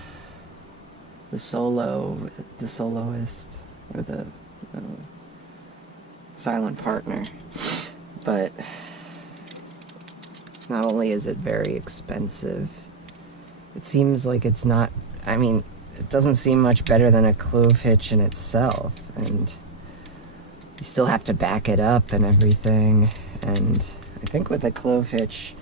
soloist, or the silent partner, but not only is it very expensive, it seems like it's not, I mean, it doesn't seem much better than a clove hitch in itself, and you still have to back it up and everything, and I think with a clove hitch,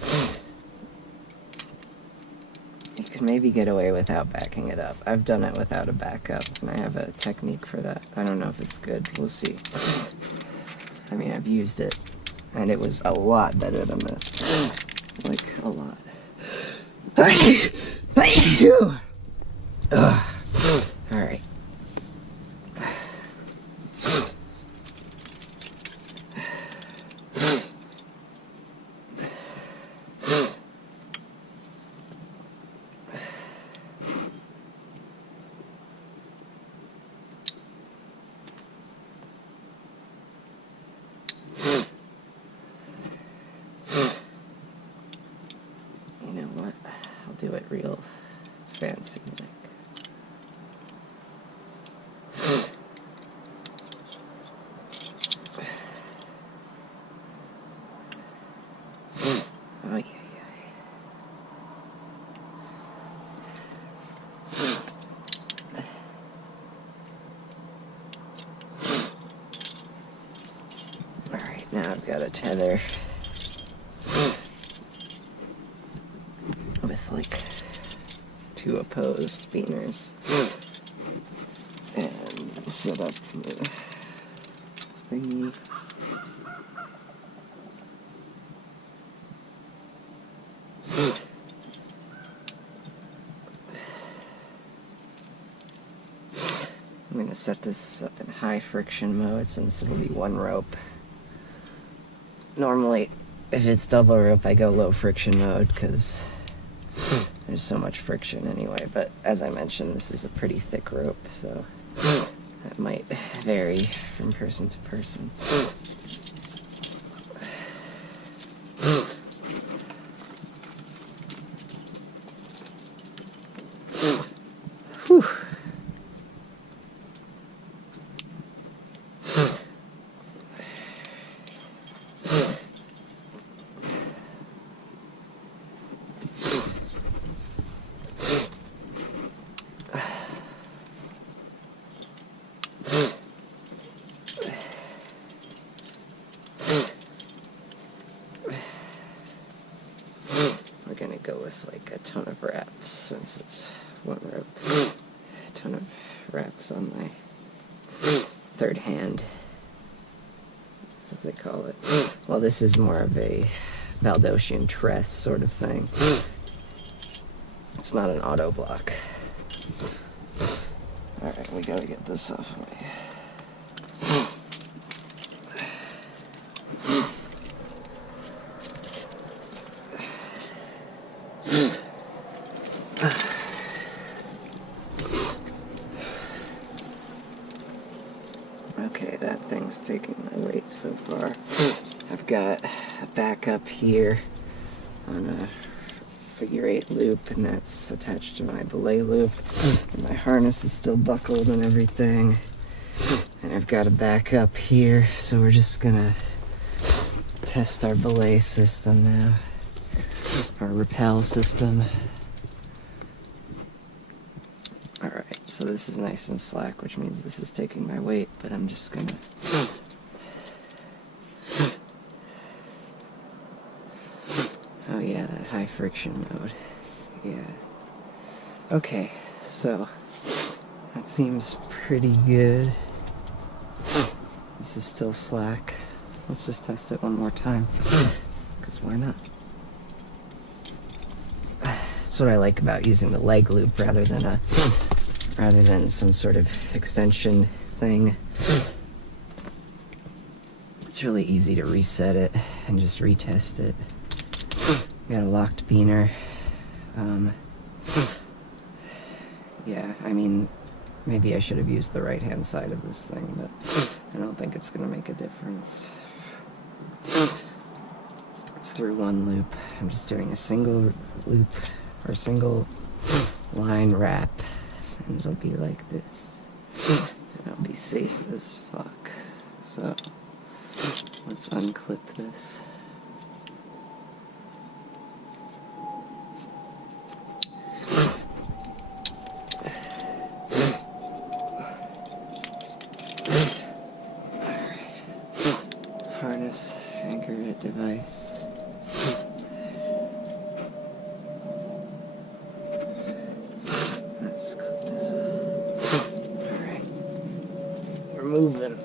you could maybe get away without backing it up. I've done it without a backup, and I have a technique for that. I don't know if it's good. We'll see. I mean, I've used it, and it was a lot better than this. Like, a lot. Alright. Do it real fancy like. Oh yeah, Alright, now I've got a tether with like 2 opposed beaners and set up the thingy. I'm going to set this up in high friction mode since it'll be 1 rope. Normally, if it's double rope, I go low friction mode because there's so much friction anyway, but as I mentioned, this is a pretty thick rope, so that might vary from person to person. Whew. We're gonna go with like a ton of wraps since it's 1 rope. A ton of wraps on my 3rd hand, as they call it. Well, this is more of a Valdosian tress sort of thing. It's not an auto block. Alright, we gotta get this off of me. Okay, that thing's taking my weight so far. I've got a backup here on a figure-8 loop, and that's attached to my belay loop. And my harness is still buckled and everything. And I've got a backup here, so we're just gonna test our belay system now. Our rappel system. Alright, so this is nice and slack, which means this is taking my weight, but I'm just gonna... Oh yeah, that high friction mode. Yeah. Okay, so that seems pretty good. This is still slack. Let's just test it one more time, because why not? That's what I like about using the leg loop rather than a rather than some sort of extension thing. It's really easy to reset it and just retest it. Got a locked peener. Yeah, I mean, maybe I should have used the right-hand side of this thing, but I don't think it's going to make a difference. It's through one loop. I'm just doing a single loop, or single line wrap, and it'll be like this. And I'll be safe as fuck. So, let's unclip this. Harness, anchor at device. Let's clip this one. Alright. We're moving.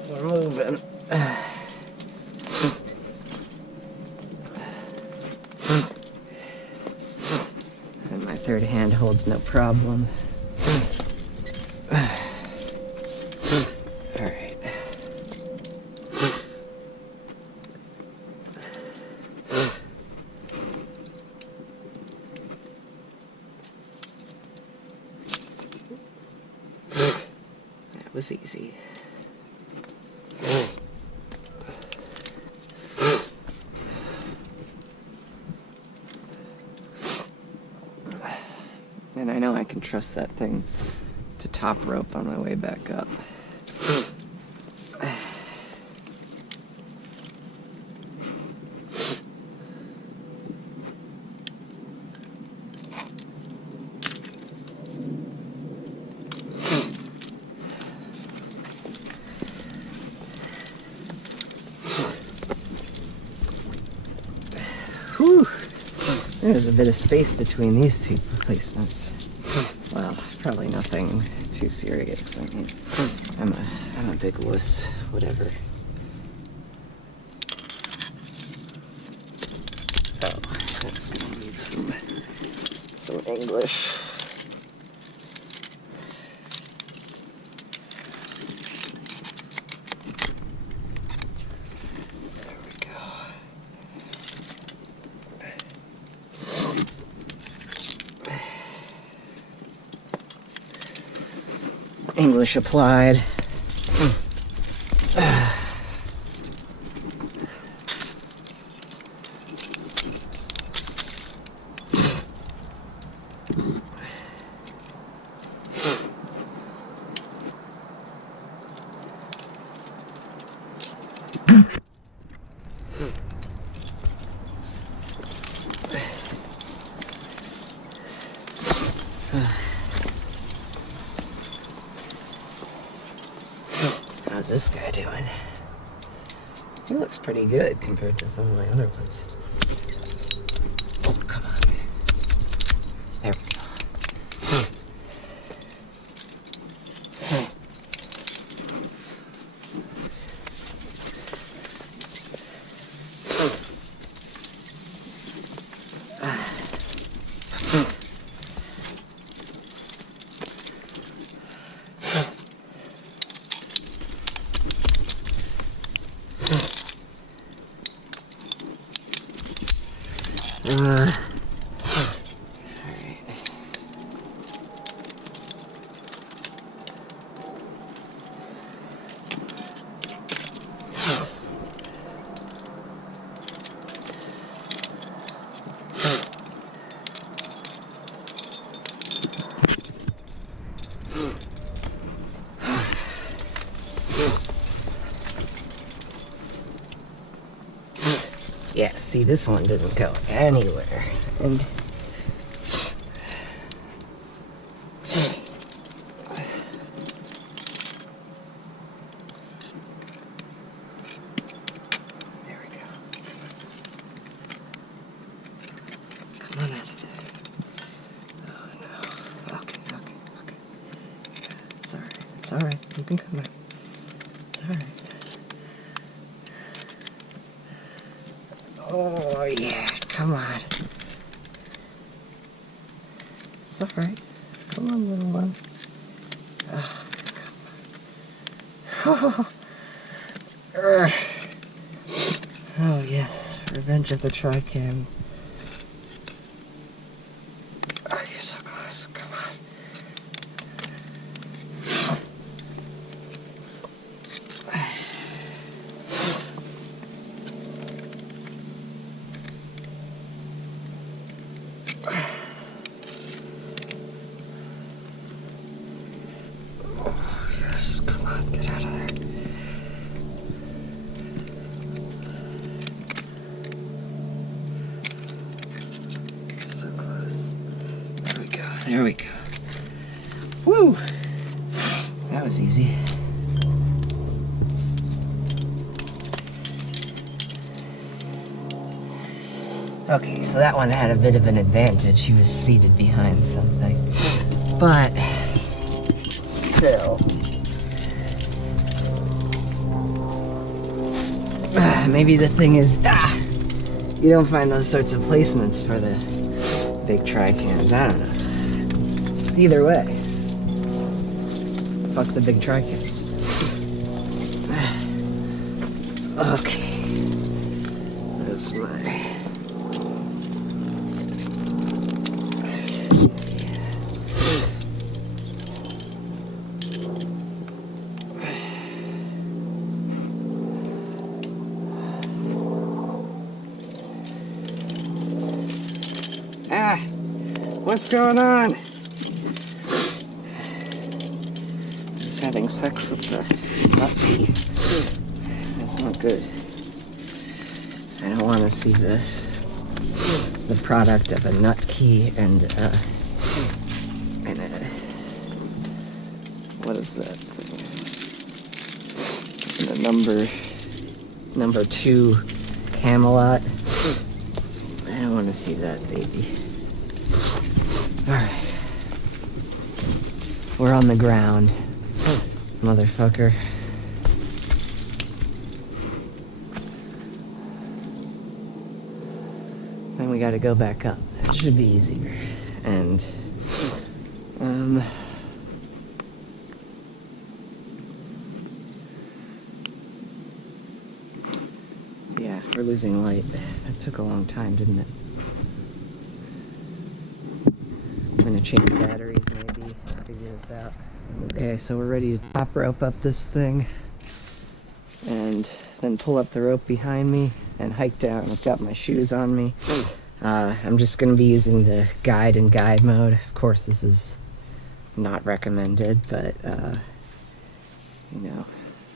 And my third hand holds no problem. Alright. That was easy. And I know I can trust that thing to top rope on my way back up. Whew. There's a bit of space between these two placements. Well, probably nothing too serious. I mean, I'm a big wuss. Whatever. Oh, that's gonna need some English. There we go. English applied. How's this guy doing? He looks pretty good compared to some of my other ones. Oh, come on. There we go. Alright. Yeah, see, this one doesn't go anywhere. And there we go. Come on out of there. Oh no. Okay. It's alright. You can come out. It's alright. Oh, yeah, come on. It's alright. Come on, little one. Oh yes, revenge of the Tricam. Oh, you're so close, come on. Oh yes, come on, get out of there. There we go. Woo! That was easy. Okay, so that one had a bit of an advantage. He was seated behind something. But still. Maybe the thing is, you don't find those sorts of placements for the big Tricams. I don't know. Either way, fuck the big Tricams. Okay, that's my... What's going on? Having sex with the nut key. That's not good. I don't want to see the product of a nut key and what is that? And a number 2 Camelot. I don't want to see that, baby. All right, we're on the ground. Motherfucker. Then we gotta go back up. That should be easier. And, yeah, we're losing light. That took a long time, didn't it? I'm gonna change batteries maybe, figure this out. Okay, so we're ready to top rope up this thing and then pull up the rope behind me and hike down. I've got my shoes on me. I'm just going to be using the guide and guide mode. Of course, this is not recommended, but you know,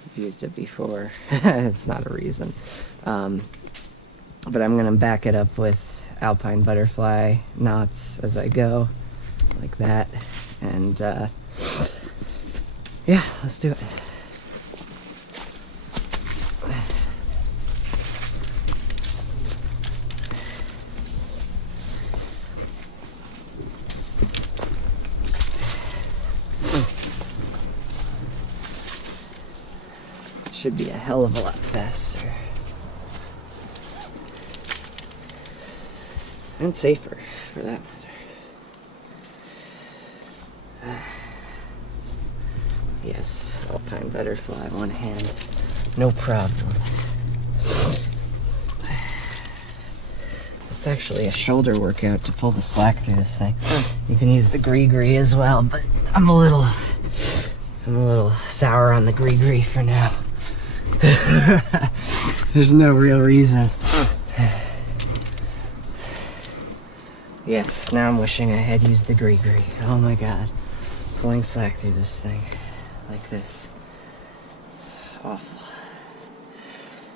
I've used it before. It's not a reason. But I'm going to back it up with alpine butterfly knots as I go, like that. And yeah, let's do it. Should be a hell of a lot faster. And safer, for that matter. Yes, alpine butterfly, one hand, no problem. It's actually a shoulder workout to pull the slack through this thing. You can use the gree as well, but I'm a little sour on the gree for now. There's no real reason. Yes, now I'm wishing I had used the gree. Oh my god. Pulling slack through this thing. Like this. Awful.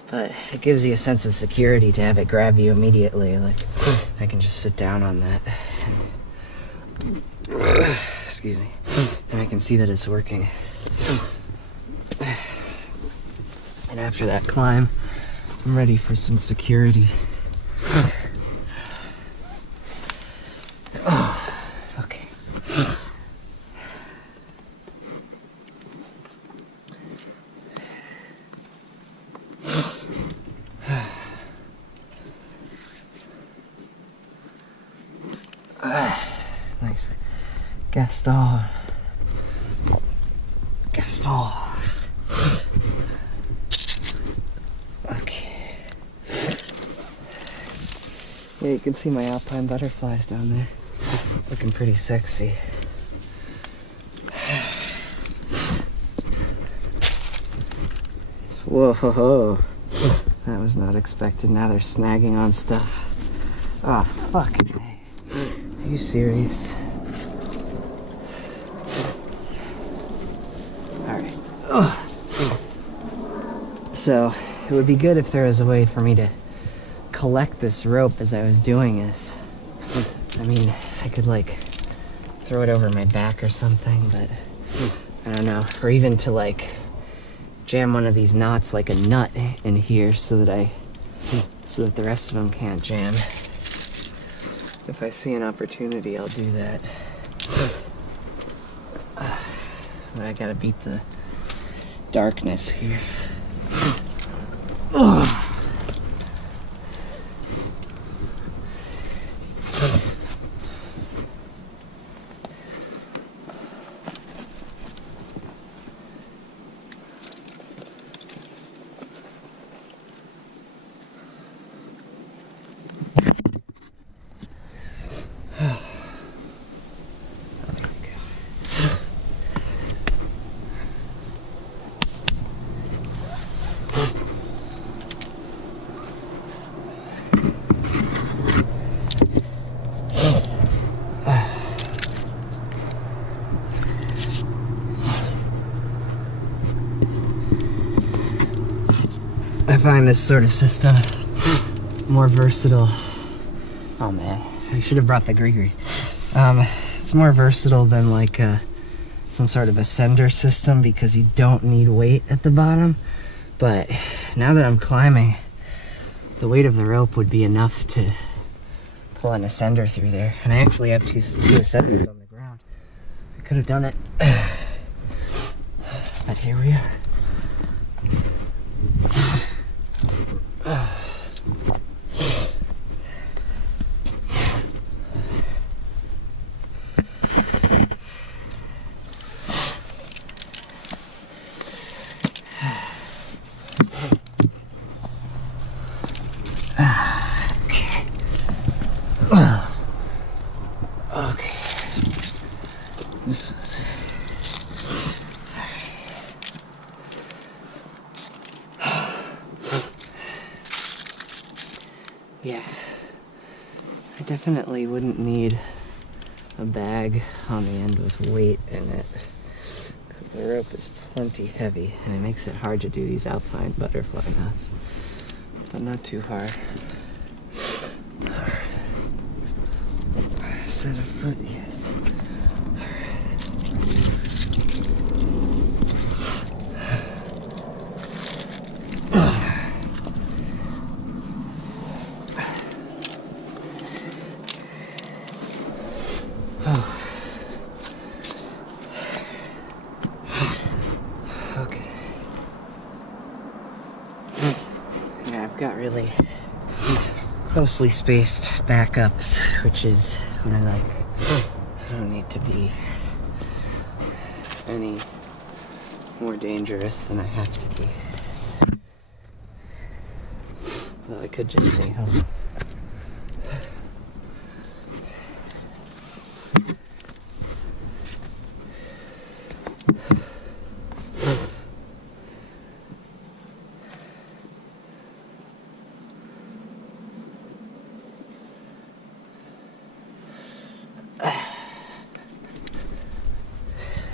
But it gives you a sense of security to have it grab you immediately. Like, I can just sit down on that. Excuse me. And I can see that it's working. And after that climb, I'm ready for some security. Oh, okay. Nice. Gaston. Yeah, you can see my alpine butterflies down there. Looking pretty sexy. Whoa, ho, ho. That was not expected. Now they're snagging on stuff. Ah, fuck. Are you serious? Alright. So, it would be good if there was a way for me to collect this rope as I was doing this. I mean, I could like throw it over my back or something, but I don't know. Or even to like jam one of these knots like a nut in here so that the rest of them can't jam. If I see an opportunity, I'll do that. But I gotta beat the darkness here. I find this sort of system more versatile. Oh man, I should have brought the gree-gree. It's more versatile than like some sort of ascender system because you don't need weight at the bottom. But now that I'm climbing, the weight of the rope would be enough to pull an ascender through there. And I actually have two ascenders on the ground. I could have done it. But here we are. Okay. This is... Yeah. I definitely wouldn't need a bag on the end with weight in it. The rope is plenty heavy and it makes it hard to do these alpine butterfly knots. But not too hard. Set a foot, yes. Okay. Yeah, I've got really closely spaced backups, which is when I like, I don't need to be any more dangerous than I have to be. Though I could just stay home.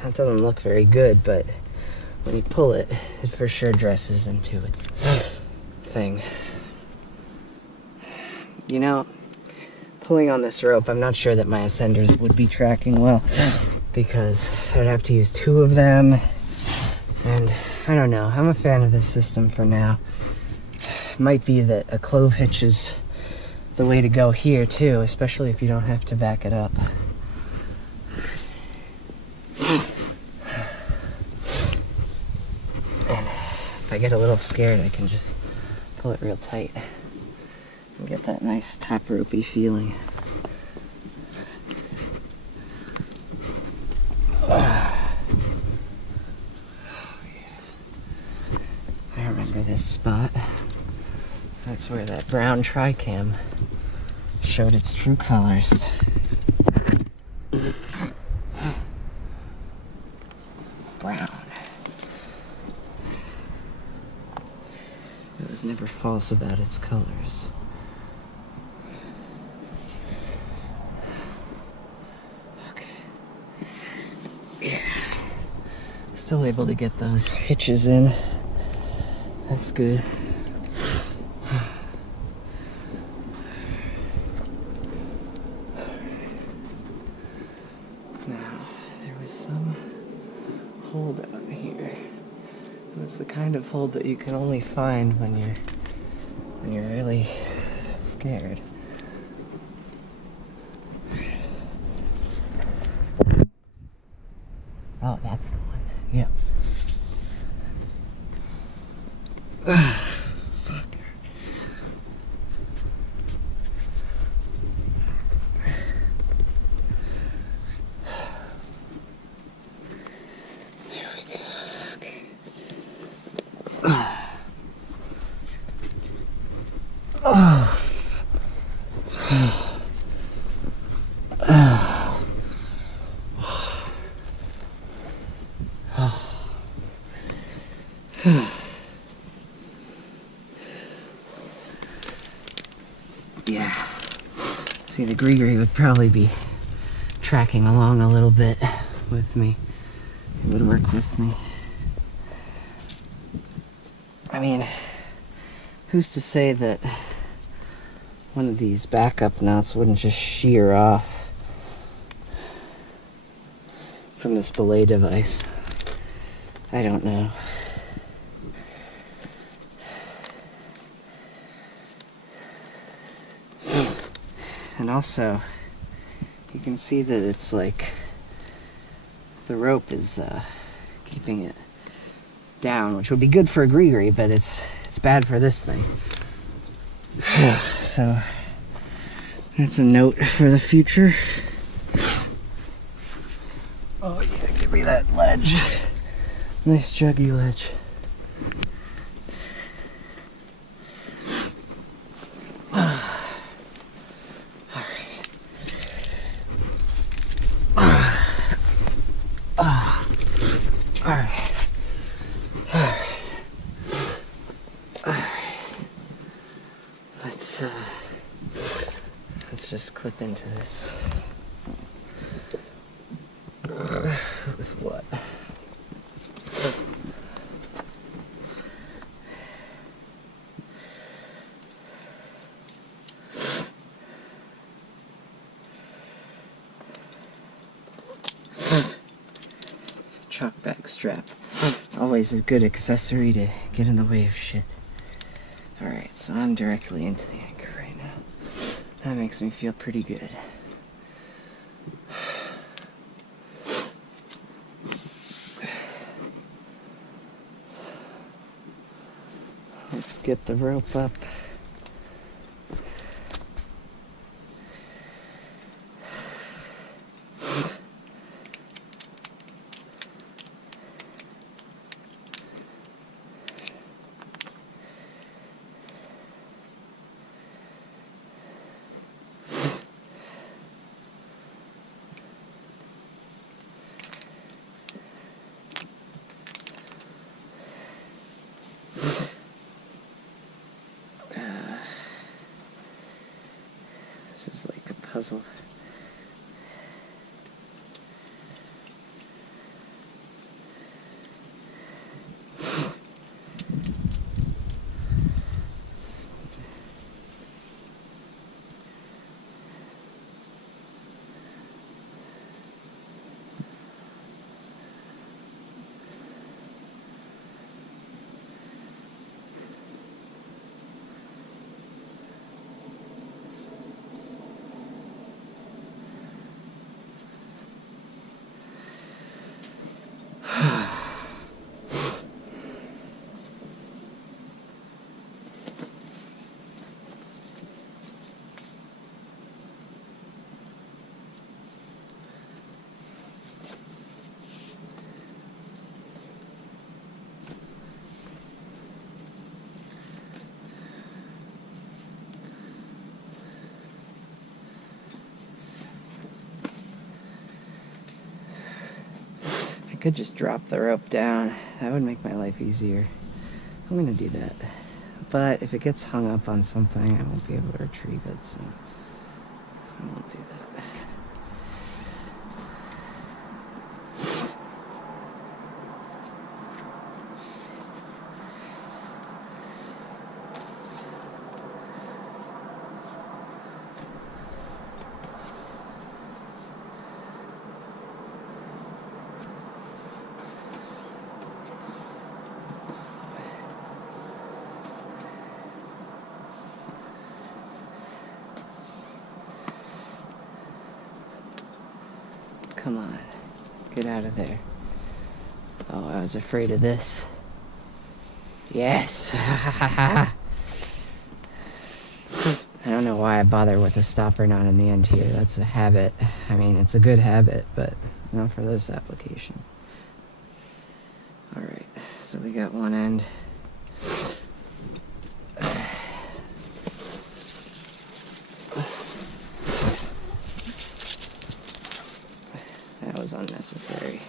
That doesn't look very good, but when you pull it, it for sure dresses into its thing. You know, pulling on this rope, I'm not sure that my ascenders would be tracking well, because I'd have to use two of them, and I don't know, I'm a fan of this system for now. Might be that a clove hitch is the way to go here too, especially if you don't have to back it up. If I get a little scared, I can just pull it real tight and get that nice top ropey feeling. I remember this spot. That's where that brown tricam showed its true colors. Brown. It was never false about its colors. Okay. Yeah. Still able to get those hitches in. That's good. Now, there was some hold out here. It was the kind of hold that you can only find when you're really scared. Oh, that's the one. Yep. Fuck. There we go. Okay. Oh. Yeah. See, the Grigri would probably be tracking along a little bit with me. It would work with me. I mean, who's to say that one of these backup knots wouldn't just shear off from this belay device? I don't know. And also, you can see that it's like the rope is keeping it down, which would be good for a Grigri, but it's bad for this thing. So that's a note for the future. Oh yeah, give me that ledge. Nice juggy ledge. Let's just clip into this. With what? Chalk back strap. Always a good accessory to get in the way of shit. Alright, so I'm directly into the anchor right now. That makes me feel pretty good. Let's get the rope up. This is like a puzzle. could just drop the rope down. That would make my life easier. I'm gonna do that. But if it gets hung up on something, I won't be able to retrieve it, so I won't do that. Come on, get out of there. Oh, I was afraid of this. Yes! I don't know why I bother with a stopper knot in the end here. That's a habit. I mean, it's a good habit, but not for this application. Alright, so we got one end. That was unnecessary.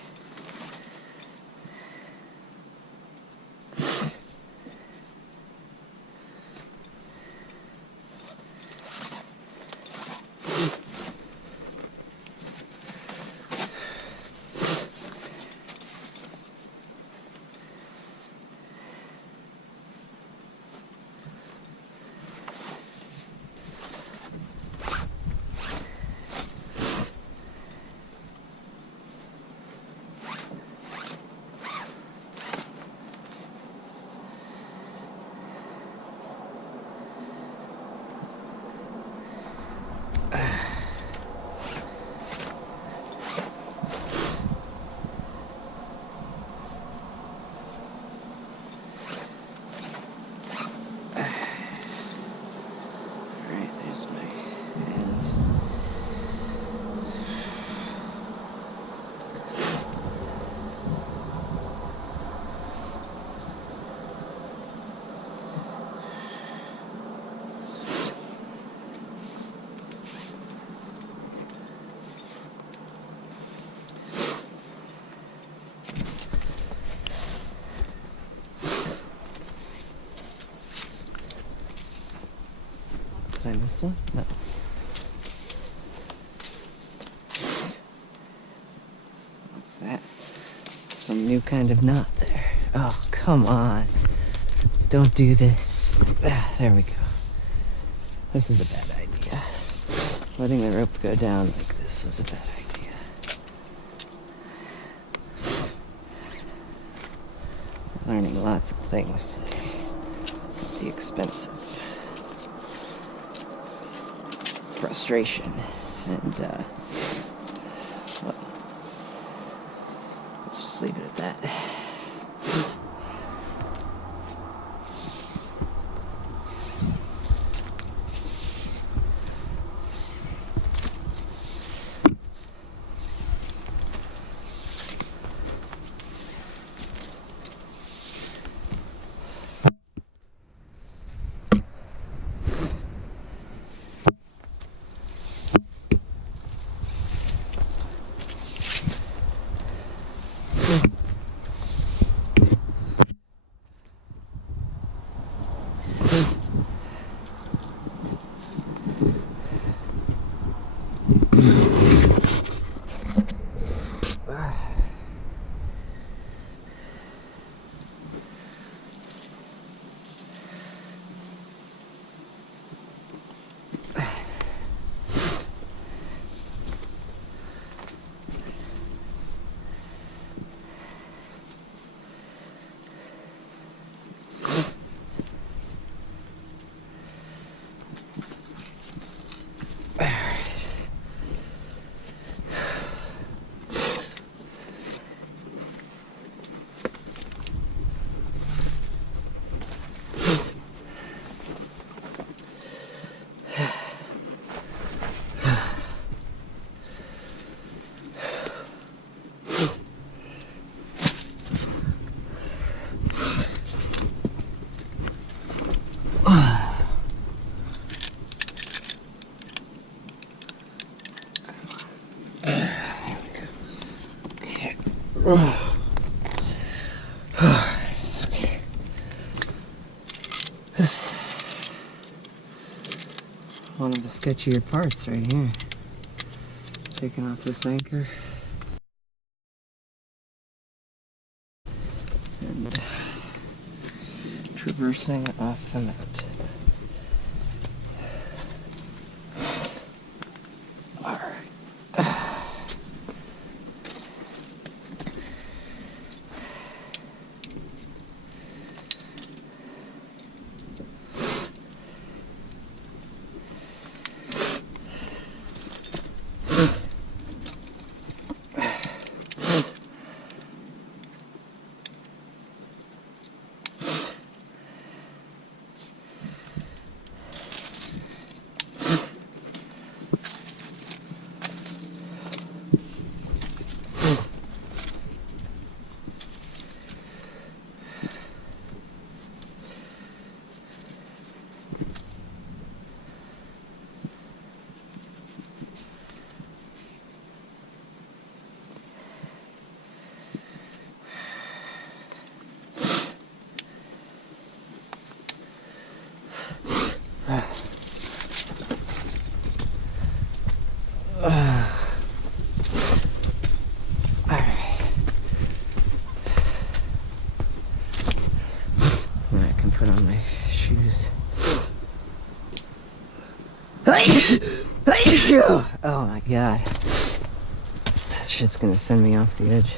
Did I miss one? No. What's that? Some new kind of knot there. Oh, come on. Don't do this. Ah, there we go. This is a bad idea. Letting the rope go down like this is a bad idea. Learning lots of things today at the expense of frustration and well, let's just leave it at that. There we go. Okay. This one of the sketchier parts right here. Taking off this anchor and traversing off the note. Alright. Now I can put on my shoes. Oh my god. That shit's gonna send me off the edge.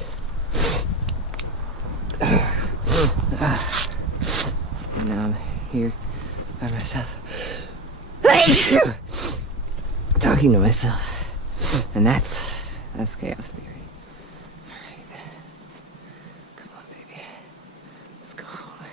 And now I'm here by myself. Talking to myself. And that's chaos theory. Alright. Come on, baby. Let's go home.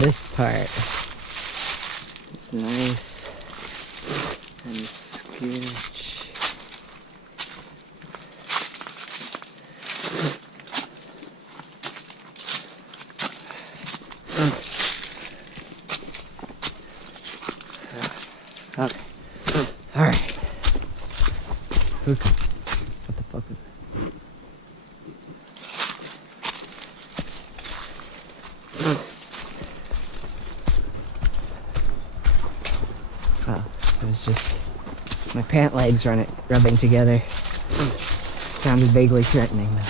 This part is nice and sketchy. Okay. Alright. What the fuck was that? Oh, it was just my pant legs rubbing together. Sounded vaguely threatening though.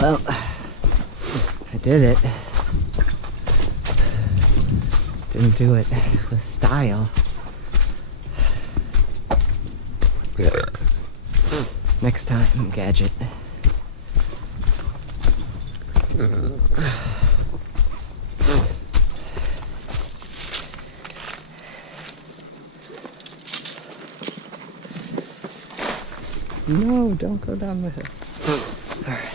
Well, I did it. Didn't do it with style. Next time, Gadget. No, don't go down the hill. All right.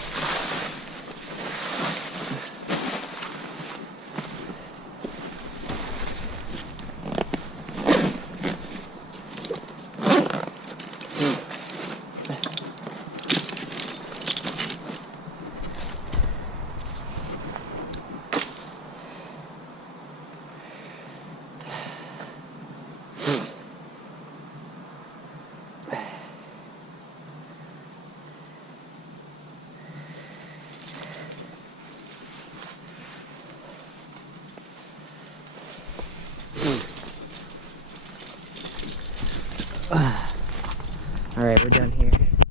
All right, we're done here.